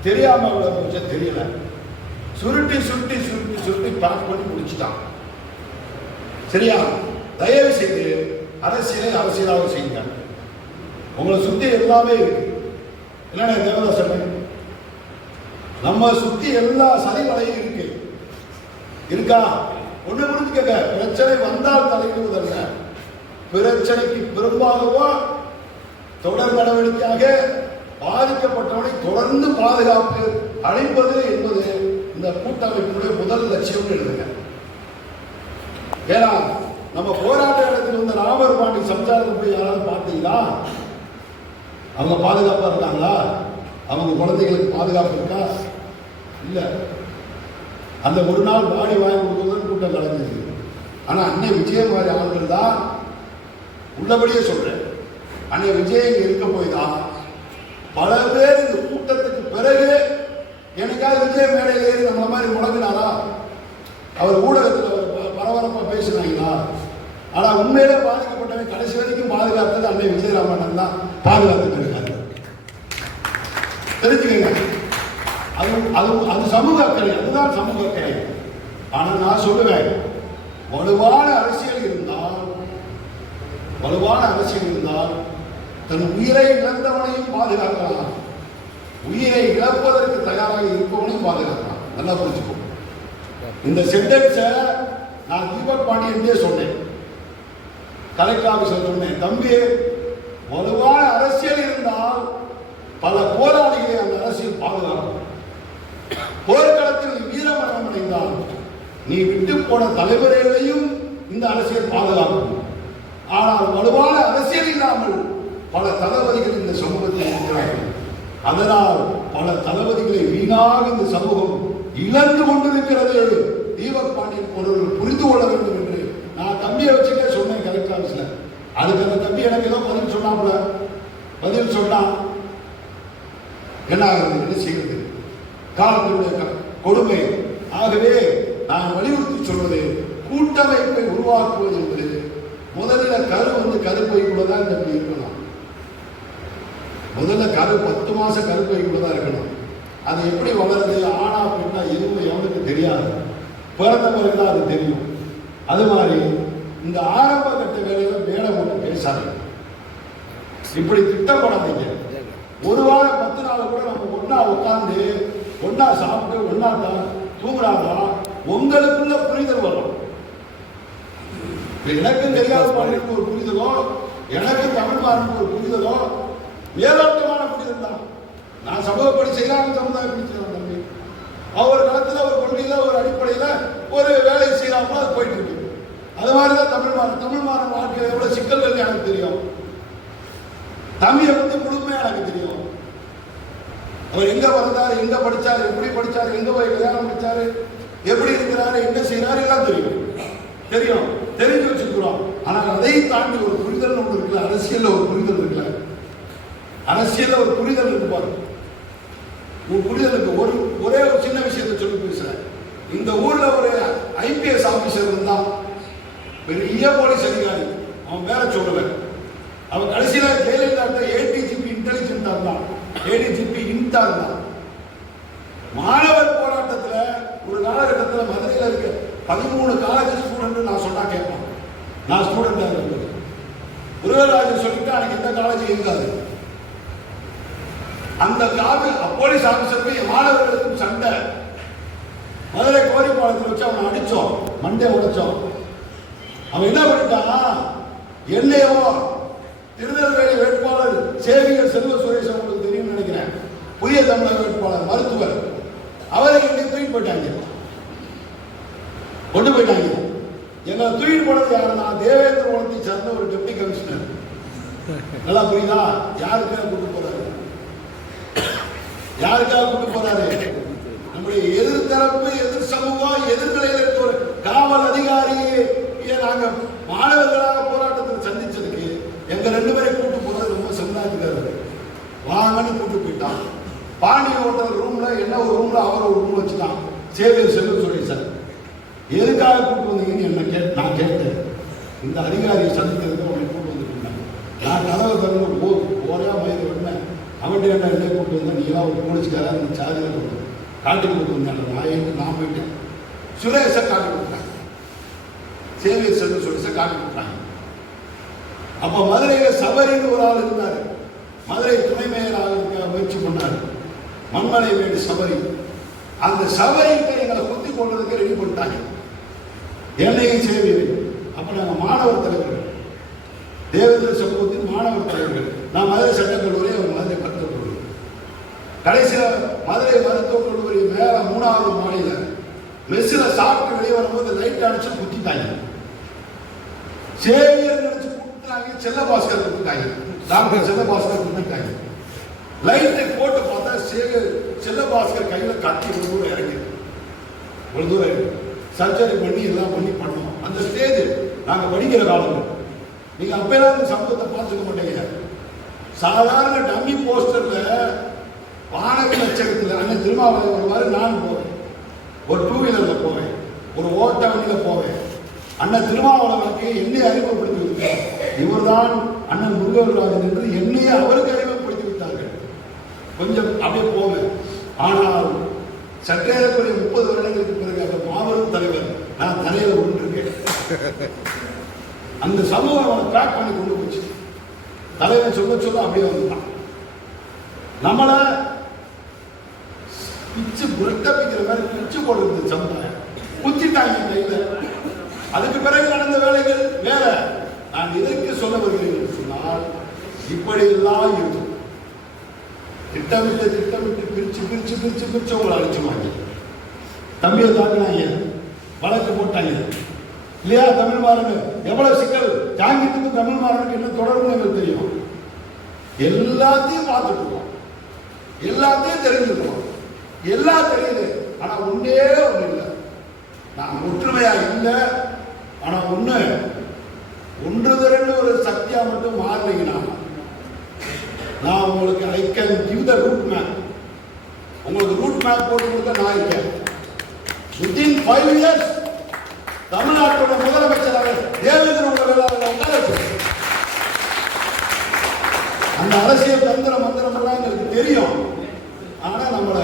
தெரியாம விளம்பச்சோம் தெரியல. சுருட்டி சுருட்டி சுருட்டி சுருட்டி பேக் பண்ணி முடிச்சுட்டான். சரியா? தயவு செய்து அரசியலை அரசியலாக செய்யுங்க. உங்களை சுத்தி எல்லாமே இருக்கு. என்னடா தேவதாசன், நம்ம சுத்தி எல்லா சதிவலையும் இருக்கு. இருக்கா? ஒண்ணு புரிஞ்சுக்கங்க, பிரச்சனை வந்தால் தலையிடுவதல்ல, பிரச்சனைக்கு பெரும்பாகவோ தொடர் நடவடிக்கையாக பாதிக்கப்பட்டவனை தொடர்ந்து பாதுகாப்பு அளிப்பது என்பது இந்த கூட்டமைப்புடைய முதல் லட்சியம் எழுதுங்க. ஏன்னா நம்ம போராட்ட இடத்தில் வந்த ராமர் பாண்டி சம்சாரத்தை போய் யாராவது பார்த்தீங்களா? அவங்க பாதுகாப்பா இருக்காங்களா? அவங்க குழந்தைகளுக்கு பாதுகாப்பு இருக்கா? இல்ல. அந்த ஒரு நாள் பாடி வாங்கி கொடுக்குறது கூட்டம் நடந்துச்சு. ஆனா அன்னை விஜயம் மாதிரி ஆளுகள் தான், உள்ளபடியே சொல்றேன், அன்னை விஜய் இங்க இருக்க போய் தான் பல பேர் இந்த கூட்டத்துக்கு பிறகு எனக்காவது விஜய் மேடையில் ஏறி நம்மள மாதிரி முடங்கினாரா? அவர் ஊடகத்தில் அவர் பரபரப்பா பேசினாங்களா? ஆனா உண்மையிலே பாதிக்கப்பட்டவன் கடைசி வரைக்கும் பாதுகாத்தது அன்னை விஜயராமன் தான் பாதுகாத்துட்டு இருக்காரு. தெரிஞ்சுக்கங்க. அது சமூக அக்கறை, அதுதான் சமூக அக்கறை. ஆனா நான் சொல்லுவேன், வலுவான அரசியல் இருந்தால் தன் உயிரை இழந்தவனையும் பாதுகாக்கலாம், உயிரை இழப்பதற்கு தயாராக இருப்பவனையும் பாதுகாக்கலாம். நல்லா புரிஞ்சுக்கோ. இந்த சென்டென்ஸை நான் தீபக் பாண்டியன்டே சொன்னேன், கலெக்டர் ஆபீஸில் சொன்னேன். தம்பி, வலுவான அரசியல் இருந்தால் பல போராளிகளை அந்த அரசியல் பாதுகாக்கும். போர்க்களத்தில் வீரமரணம் அடைந்தால் நீ விட்டு போன தலைவர்களையும் இந்த அரசியல் பாதுகாக்கும். ஆனால் வலுவான அரசியல் இல்லாமல் பல தளபதிகள் இந்த சமூகத்தில் இருக்கிறார்கள். அதனால் பல தளபதிகளை வீணாக இந்த சமூகம் இழந்து கொண்டிருக்கிறது. தீபக் பாண்டியன் போன்றவர்கள் புரிந்து கொள்ள வேண்டும் என்று நான் தம்பியை வச்சுட்டே சொன்னேன் கலெக்டர் ஆபீஸ்ல. அதுக்கு அந்த தம்பி எனக்கு ஏதோ பதில் சொன்னாப்புல, பதில் சொன்னான். என்ன செய்வது? காலத்தினுடைய கொடுமை. ஆகவே நான் வலியுறுத்தி சொல்வது, கூட்டமைப்பை உருவாக்குவது என்பது முதலில் கருப்பைக்குள்ளதான் தம்பி இருக்கணும். முதல்ல 10 மாசம் கருப்பைக்குள்ளதான் இருக்கணும். அது எப்படி வளருது, ஆனா பெண்ணா எதுவும் எவனுக்கு தெரியாது, பிறந்த பிறகுதான் அது தெரியும். அது மாதிரி இந்த ஆரம்ப கட்ட வேலையில மேடை போட்டு பேசாதீங்க, இப்படி திட்டப்படாதீங்க. ஒரு வாரம் 10 நாள் கூட நம்ம ஒன்னா உட்கார்ந்து ஒன்னா சாப்பிட்டு ஒன்னா தூங்குறாதான் உங்களுக்குள்ள புரிதல் வரும். எனக்கும் தெரியாத பாடலுக்கு ஒரு புரிதலோ, எனக்கு தமிழ் மாறனுக்கு ஒரு புரிதலோ மேலோட்டமான புரிதல் தான். நான் சமூகப்படி செய்யலாம், சமுதாயப்படி செய்யலாம் தம்பி. ஒவ்வொரு காலத்தில் ஒரு கொள்கையில ஒரு அடிப்படையில் ஒரு வேலை செய்யலாமோ அது போயிட்டு இருக்கு. அது மாதிரிதான் தமிழ் மாறன் வாழ்க்கையில் எவ்வளவு சிக்கல்கள் எனக்கு தெரியும். தமிழை பத்தி முழுமையா எனக்கு தெரியும். அவர் எங்க வந்தாரு, எங்க படிச்சாரு, எப்படி படிச்சாரு, எங்க போய் கல்யாணம் படிச்சாரு, எப்படி இருக்கிறாரு, என்ன செய்யறாரு எல்லாம் தெரியும், தெரிஞ்சு வச்சிருக்கிறோம். ஆனால் அதை தாண்டி ஒரு புரிதல் ஒன்று இருக்குல்ல, அரசியல்ல ஒரு புரிதல் இருக்குல்ல, அரசியல்ல ஒரு புரிதல் இருக்கு பாருங்க. ஒரு புரிதலுக்கு ஒரே ஒரு சின்ன விஷயத்தை சொல்லி பேசுறேன். இந்த ஊர்ல ஒரு ஐபிஎஸ் ஆபீசர் இருந்தான், பெரிய போலீஸ் அதிகாரி. அவன் வேற சொல்லல, அவன் கடைசியில ஜெயலலிதா ஏடிஜிபி இன்டெலிஜென்டா இருந்தான், ஏடிஜிபி இன்டா இருந்தான். மாணவர் போராட்டத்துல ஒரு காலகட்டத்தில் மதுரையில் இருக்க 13 காலேஜ் ஸ்டூடெண்ட் நான் சொன்னா கேட்பான். நான் ஸ்டூடெண்டா இருந்தது. முருகராஜன் சொல்லிட்டு அன்னைக்கு எந்த காலேஜ் இருக்காது. அந்த போலீஸ் ஆபீசருக்கு மாணவர்களுக்கும் சண்டை. மதுரை கோரிப்பாளத்தில் வச்சு அவனை அடிச்சோம், மண்டே உடைச்சோம். அவன் என்ன பண்ணிட்டான், என்னையோ திருநெல்வேலி வேட்பாளர் சேவியர் செல்வ சுரேஷ் அவங்களுக்கு தெரியும் நினைக்கிறேன், புதிய தமிழக வேட்பாளர் மருத்துவர், அவரை இங்கே தூக்கி போயிட்டாங்க, கொண்டு போயிட்டாங்க. எங்களை தூக்கி போனது யாருன்னா தேவேந்திர குலத்தை சேர்ந்த ஒரு டெப்டி கமிஷனர். நல்லா புரியுதா? யாருக்காக கூட்டு போறாரு, யாருக்காக கூட்டு போறாரு? நம்முடைய எதிர்த்தரப்பு, எதிர் சமூகம், எதிர்நிலையில் இருக்க ஒரு காவல் அதிகாரியை நாங்க மாணவர்களாக போராட்டத்தில் சந்திச்சதுக்கு எங்க 2 பேரை கூட்டு போறது ரொம்ப சமுதாயத்துக்காரு. வாங்கன்னு கூட்டு போயிட்டான். பாண்டி ஹோட்டல் ரூம்ல என்ன ஒரு ரூம்ல அவர் ஒரு ரூம் வச்சுட்டான். சேவியர் செல்வ சுரேஷ் சார் எதுக்காக கூட்டு வந்தீங்கன்னு என்ன நான் கேட்டேன். இந்த அதிகாரியை சந்திக்கிறதுக்கு அவனை கூட்டு வந்துட்டு நான் கதவை திறந்து போறையா மயிறு விடுனேன். அவன்கிட்ட என்ன கூட்டு வந்தேன், நீங்களாம் ஒரு போலீஸ்காரன் சாதியில் கூட்டு காட்டி கொடுத்துருந்தாங்க. நான் போயிட்டேன். சுரேஷை காட்டி கொடுத்தாங்க, சேவியர் செல்வ சுரேஷை காட்டி கொடுத்தாங்க. அப்ப மதுரையில சபரின்னு ஒரு ஆள் இருந்தார். மதுரை துணை மேயராக முயற்சி பண்ணார், மண்மலை வேண்டு சபரி. அந்த சபரிகிட்ட எங்களை குத்தி கொண்டதுக்கு ரெடி பண்ணிட்டாங்க, என்னையும் சேவியர். அப்ப நாங்கள் மாணவர் தலைவர்கள், தேவேந்திர சமூகத்தின் மாணவர் தலைவர்கள். நான் மதுரை சட்டக்கல்லூரி, அவர் மதுரை மருத்துவக் கல்லூரி. கடைசியில் மதுரை மருத்துவக் கல்லூரி மேல 3வது மாடியில் மெஸ்ஸில் சாப்பிட்டு வெளியே வரும்போது லைட் அடிச்சு குத்திட்டாங்க. சேவியர் நினைச்சு கொடுத்தாங்க, செல்லபாஸ்கர் கொடுத்தாங்க, டாக்டர் செல்லபாஸ்கர் கொடுத்தாங்க. லைட்டை போட்டு பார்த்தா செல்லபாஸ்கர் கையில் கட்டி ஒரு தூரம் இறங்கி, ஒரு தூரம் இருக்கு. சர்ஜரி பண்ணி எல்லாம் பண்ணோம். அந்த ஸ்டேஜ் நாங்கள் படிக்கிற காலம். நீங்க அப்பெல்லாம் இந்த சமூகத்தை பார்த்துக்க மாட்டீங்க. சாதாரண டம்மி போஸ்டர்ல வானக நட்சத்திரத்தில் அண்ணன் திருமாவளவன் வருவாரு, நான் போவேன். ஒரு 2 வீலர்ல போவேன், ஒரு ஓட்ட வண்டியில போவேன். அண்ணன் திருமாவளவனுக்கு என்னை அறிமுகப்படுத்தி விட்டார். இவர்தான் அண்ணன் முருகராஜன் என்று என்னையே அவருக்கு அறிமுகப்படுத்தி விட்டார்கள். கொஞ்சம் அப்படியே போவேன். ஆனால் சற்றேறக்குறைய 30 வருடங்களுக்கு பிறகு அந்த மாபெரும் தலைவர் நான் தலையில ஒன்றிருக்கேன். அந்த சமூகம் அவனை பேக் பண்ணி கொண்டு போச்சு. தலைவன் சொல்ல அப்படியே வந்துட்டான். நம்மளை பிச்சு புரட்டப்பிக்கிற மாதிரி பிச்சு போடுறது சமுதாயம் குத்திட்டாங்க கையில. அதுக்கு பிறகு நடந்த வேலைகள் வேற. நான் எதற்கு சொல்ல வருகிறேன் என்று சொன்னால், இப்படி எல்லாம் இருக்கும். திட்டமிட்டு பிரிச்சு உங்களை அழிச்சுவாங்க. தம்பியை தாக்குனாங்க, வழக்கு போட்டாங்க இல்லையா? தமிழ் மாறன் எவ்வளவு சிக்கல். ஜாங்கிரத்துக்கு தமிழ் மாறனுக்கு என்ன தொடர்பு எங்களுக்கு தெரியும். எல்லாத்தையும் பார்த்துட்டு இருக்கோம், எல்லாத்தையும் தெரிஞ்சுக்கிறோம், எல்லாம் தெரியுது. ஆனா ஒன்னே ஒண்ணு இல்லை, நான் ஒற்றுமையா இல்லை. ஆனா ஒன்று திரண்டு ஒரு சக்தியா மட்டும் மாறினீங்கன்னா, நான் உங்களுக்கு I can give the root map. உங்களுக்கு ரூட் மேப் போட்டு கொடுக்க நான் இருக்கேன். வித்தின் 5 இயர்ஸ் தமிழ்நாட்டோட முதலமைச்சராக தேவேந்திர உங்களை அந்த அரசியல் தந்திர மந்திரம் எல்லாம் எங்களுக்கு தெரியும். ஆனா நம்மளை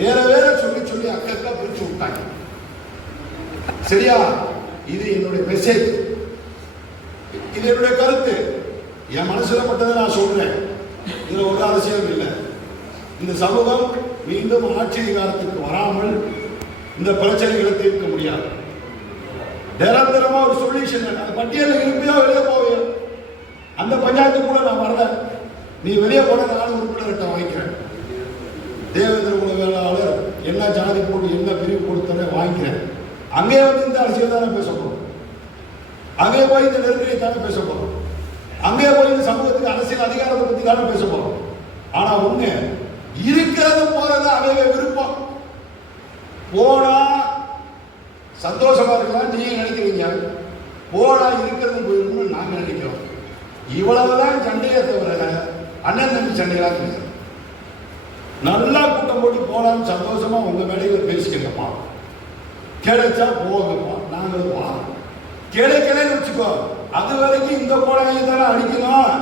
வேற சொல்லி அக்கா பிரிச்சு விட்டாங்க. சரியா? இது என்னுடைய மெசேஜ், இது என்னுடைய கருத்து. என் மனசுல பட்டதை நான் சொல்றேன். இதுல ஒரு அரசியல் இல்லை. இந்த சமூகம் மீண்டும் ஆட்சி அதிகாரத்துக்கு வராமல் இந்த பிரச்சனைகளை தீர்க்க முடியாது. நிரந்தரமா ஒரு சொல்யூஷன். அந்த பட்டியலில் இருப்பியா வெளியே போவேன். அந்த பஞ்சாயத்து கூட நான் வரல. நீ வெளியே போன நானும் உறுப்பினர்கிட்ட வாங்கிக்கிறேன். தேவேந்திர குல வேளாளர் என்ன ஜாதி போட்டு என்ன பிரிவு கொடுத்தானே வாங்கிக்கிறேன். அங்கே வந்து இந்த அரசியல் தானே பேச போறோம். அங்கே போய் இந்த நெருக்கடியை தானே பேச போறோம். அங்கே போய் இந்த சமூகத்துக்கு அரசியல் அதிகாரத்தை பத்தி தானே பேச போறோம். ஆனா ஒண்ணு இருக்கிறது போறது அவைய விருப்பம். போனா சந்தோஷமா இருக்கலாம் நீங்க நினைக்கிறீங்க, போனா இருக்கிறது போயிருக்கணும்னு நாங்க நினைக்கிறோம். இவ்வளவுதான் சண்டையை தவிர அண்ணன் தம்பி சண்டைகளா கிடையாது. நல்லா கூட்டம் போட்டு போலான்னு சந்தோஷமா உங்க மேடையில பேசிக்கப்பா, கிடைச்சா போகப்பா, நாங்களும் வா. கிடைக்கலன்னு வச்சுக்கோ, அது வரைக்கும் இந்த போராளியை தானே அடிக்கணும்,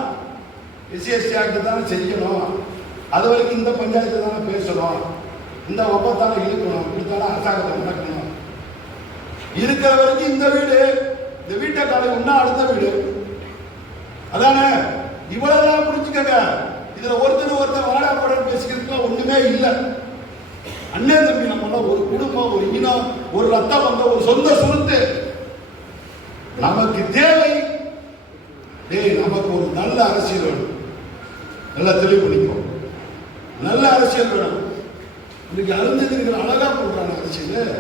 எஸ்சி ஆக்ட் தானே செய்யணும், அது வரைக்கும் இந்த பஞ்சாயத்து தானே பேசணும், இந்த ஒப்பத்தானே இழுக்கணும், இப்படித்தானே அரசாங்கத்தை நடக்கணும். இருக்கிற வரைக்கும் இந்த வீடு, இந்த வீட்டை காலை ஒன்னா அடுத்த வீடு அதானே. இவ்வளவுதான் புரிஞ்சுக்கங்க. இதுல ஒருத்தர் வாடா படம் பேசிக்கிறதுக்கு ஒண்ணுமே இல்லை. அண்ணன் தம்பி நம்ம ஒரு குடும்பம், ஒரு இனம், ஒரு ரத்த பந்தம், ஒரு சொந்த சுருத்து. நமக்கு தேவை நமக்கு ஒரு நல்ல அரசியல் வேணும். நல்லா தெளிவு பண்ணிக்கோ, நல்ல அரசியல் வேணும். இன்னைக்கு அருந்ததிகள் அழகா பண்றாங்க அரசியல்.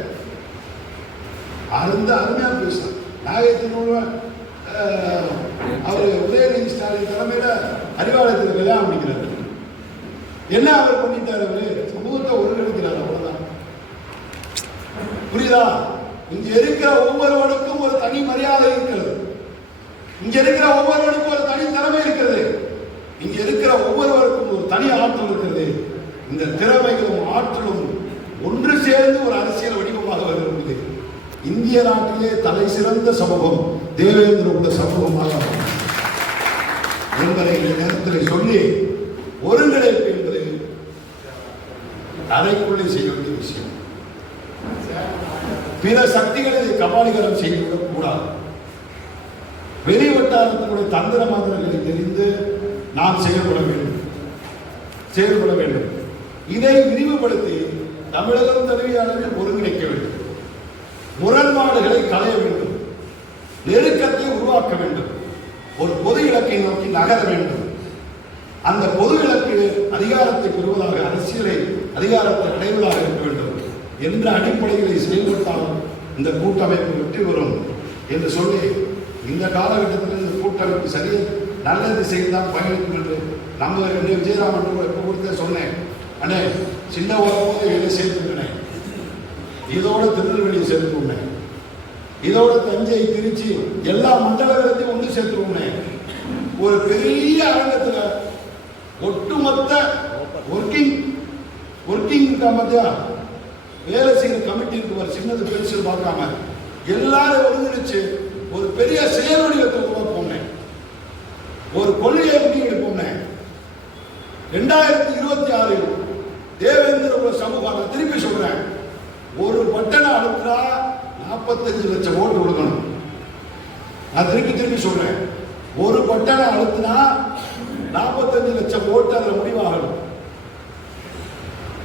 அருமையா பேசுறான். நாகத்தின் அவர் உதயநிதி ஸ்டாலின் தலைமையில அறிவாலயத்தில் கல்யாணம் பண்ணிக்கிறாரு. என்ன அவர் பண்ணிட்டாரு? அவரு சமூகத்தை ஒருங்கிணைக்கிறார், அவ்வளவுதான். புரியுதா? இங்க இருக்கிற ஒவ்வொருவனுக்கும் ஒரு தனி மரியாதை இருக்கிறது. இங்க இருக்கிற ஒவ்வொருவனுக்கும் ஒரு தனி திறமை இருக்கிறது. இங்க இருக்கிற ஒவ்வொருவருக்கும் ஒரு தனி ஆற்றல் இருக்கிறது. இந்த திறமைகளும் ஆற்றலும் ஒன்று சேர்ந்து ஒரு அரசியல் வடிவமாக வருகிறது. இந்திய நாட்டிலே தலை சிறந்த சமூகம் தேவேந்திர உள்ள சமூகமாக என்பதை இந்த நேரத்தில் சொல்லி, ஒருங்கிணைப்பு என்பது அறைக்குள்ளே செய்ய வேண்டிய விஷயம். பிற சக்திகளை கபாலிகரம் செய்துவிடக் கூடாது. வெளி வட்டாரத்தினுடைய தந்திர மந்திரங்களை தெரிந்து நாம் செயல்பட வேண்டும். இதை விரிவுபடுத்தி தமிழகம் தழுவிய அளவில் ஒருங்கிணைக்க வேண்டும். முரண்பாடுகளை களைய வேண்டும். நெருக்கத்தை உருவாக்க வேண்டும். ஒரு பொது இலக்கை நோக்கி நகர வேண்டும். அந்த பொது இலக்கு அதிகாரத்தை பெறுவதாக, அரசியலை அதிகாரத்தை அடைவதாக இருக்க வேண்டும் என்ற அடிப்படைகளை செயல்பட்டால் இந்த கூட்டமைப்பு வெற்றி பெறும் என்று சொல்லி, இந்த காலகட்டத்தில் இந்த கூட்டமைப்பு சரியா நல்ல திசையில் தான் பயணிக்கும் என்று நம்புகிற விஜயராமன் எப்போ கொடுத்த சொன்னேன். அண்ணே, சின்ன உறவோடு இதை சேர்த்துக்கினேன், இதோட திருநெல்வேலியை சேர்த்துக்கினேன், இதோட தஞ்சை, திருச்சி எல்லா மண்டலங்களையும் ஒன்று சேர்த்துக்கினேன். ஒரு பெரிய அரங்கத்தில் ஒட்டுமொத்த ஒர்க்கிங் மத்தியா வேலை செய்கிற கமிட்டி இருக்கு. ஒரு சின்னது பெருசு பார்க்காம எல்லாரும் ஒருங்கிணைச்சு ஒரு பெரிய செயல் வடிவத்தை உருவாக்குவோம். ஒரு கொள்கையை முடிவெடுப்போம். 2026 தேவேந்திர சமூகம், நான் திருப்பி சொல்றேன், ஒரு பட்டனை அழுத்தா 45 லட்சம் ஓட்டு கொடுக்கணும். நான் திருப்பி சொல்றேன், ஒரு பட்டனை அழுத்தினா 45 லட்சம் ஓட்டு அதில் முடிவாகணும்.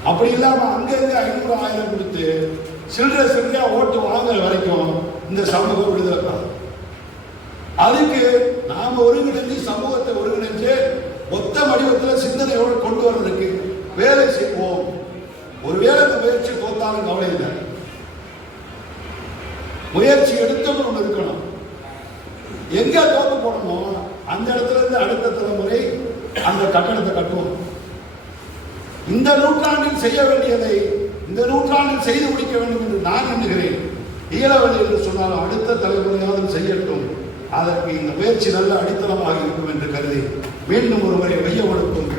அப்படி இல்லாம அங்கிருந்து 500 1000 கொடுத்து சில்லறையா ஓட்டு வாங்குற வரைக்கும் இந்த சமூகம் விடுதலை. அதுக்கு நாம ஒருங்கிணைஞ்சு சமூகத்தை ஒருங்கிணைஞ்சு மொத்த வடிவத்தில் சிந்தனையோடு கொண்டு வர்றதுக்கு வேலை செய்வோம். ஒருவேளை இந்த முயற்சி தோத்தாலும் கவலை இல்லை, முயற்சி எடுத்தோம்னு ஒன்று இருக்கணும். எங்க தோத்து போடணும் அந்த இடத்துல இருந்து அடுத்த தலைமுறை அந்த கட்டணத்தை கட்டுவோம். இந்த நூற்றாண்டில் செய்ய வேண்டியதை இந்த நூற்றாண்டில் செய்து முடிக்க வேண்டும் என்று நான் எண்ணுகிறேன். இயலவில்லை என்று சொன்னாலும் அடுத்த தலைமுறையாவது செய்யட்டும். அதற்கு இந்த முயற்சி நல்ல அடித்தளமாக இருக்கும் என்று கருதி மீண்டும் ஒருமுறை வைய கொடுக்கும்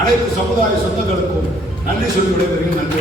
அனைத்து சமுதாய சொந்தங்களுக்கும் நன்றி சொல்லி விடைபெறுகிறேன். நன்றி.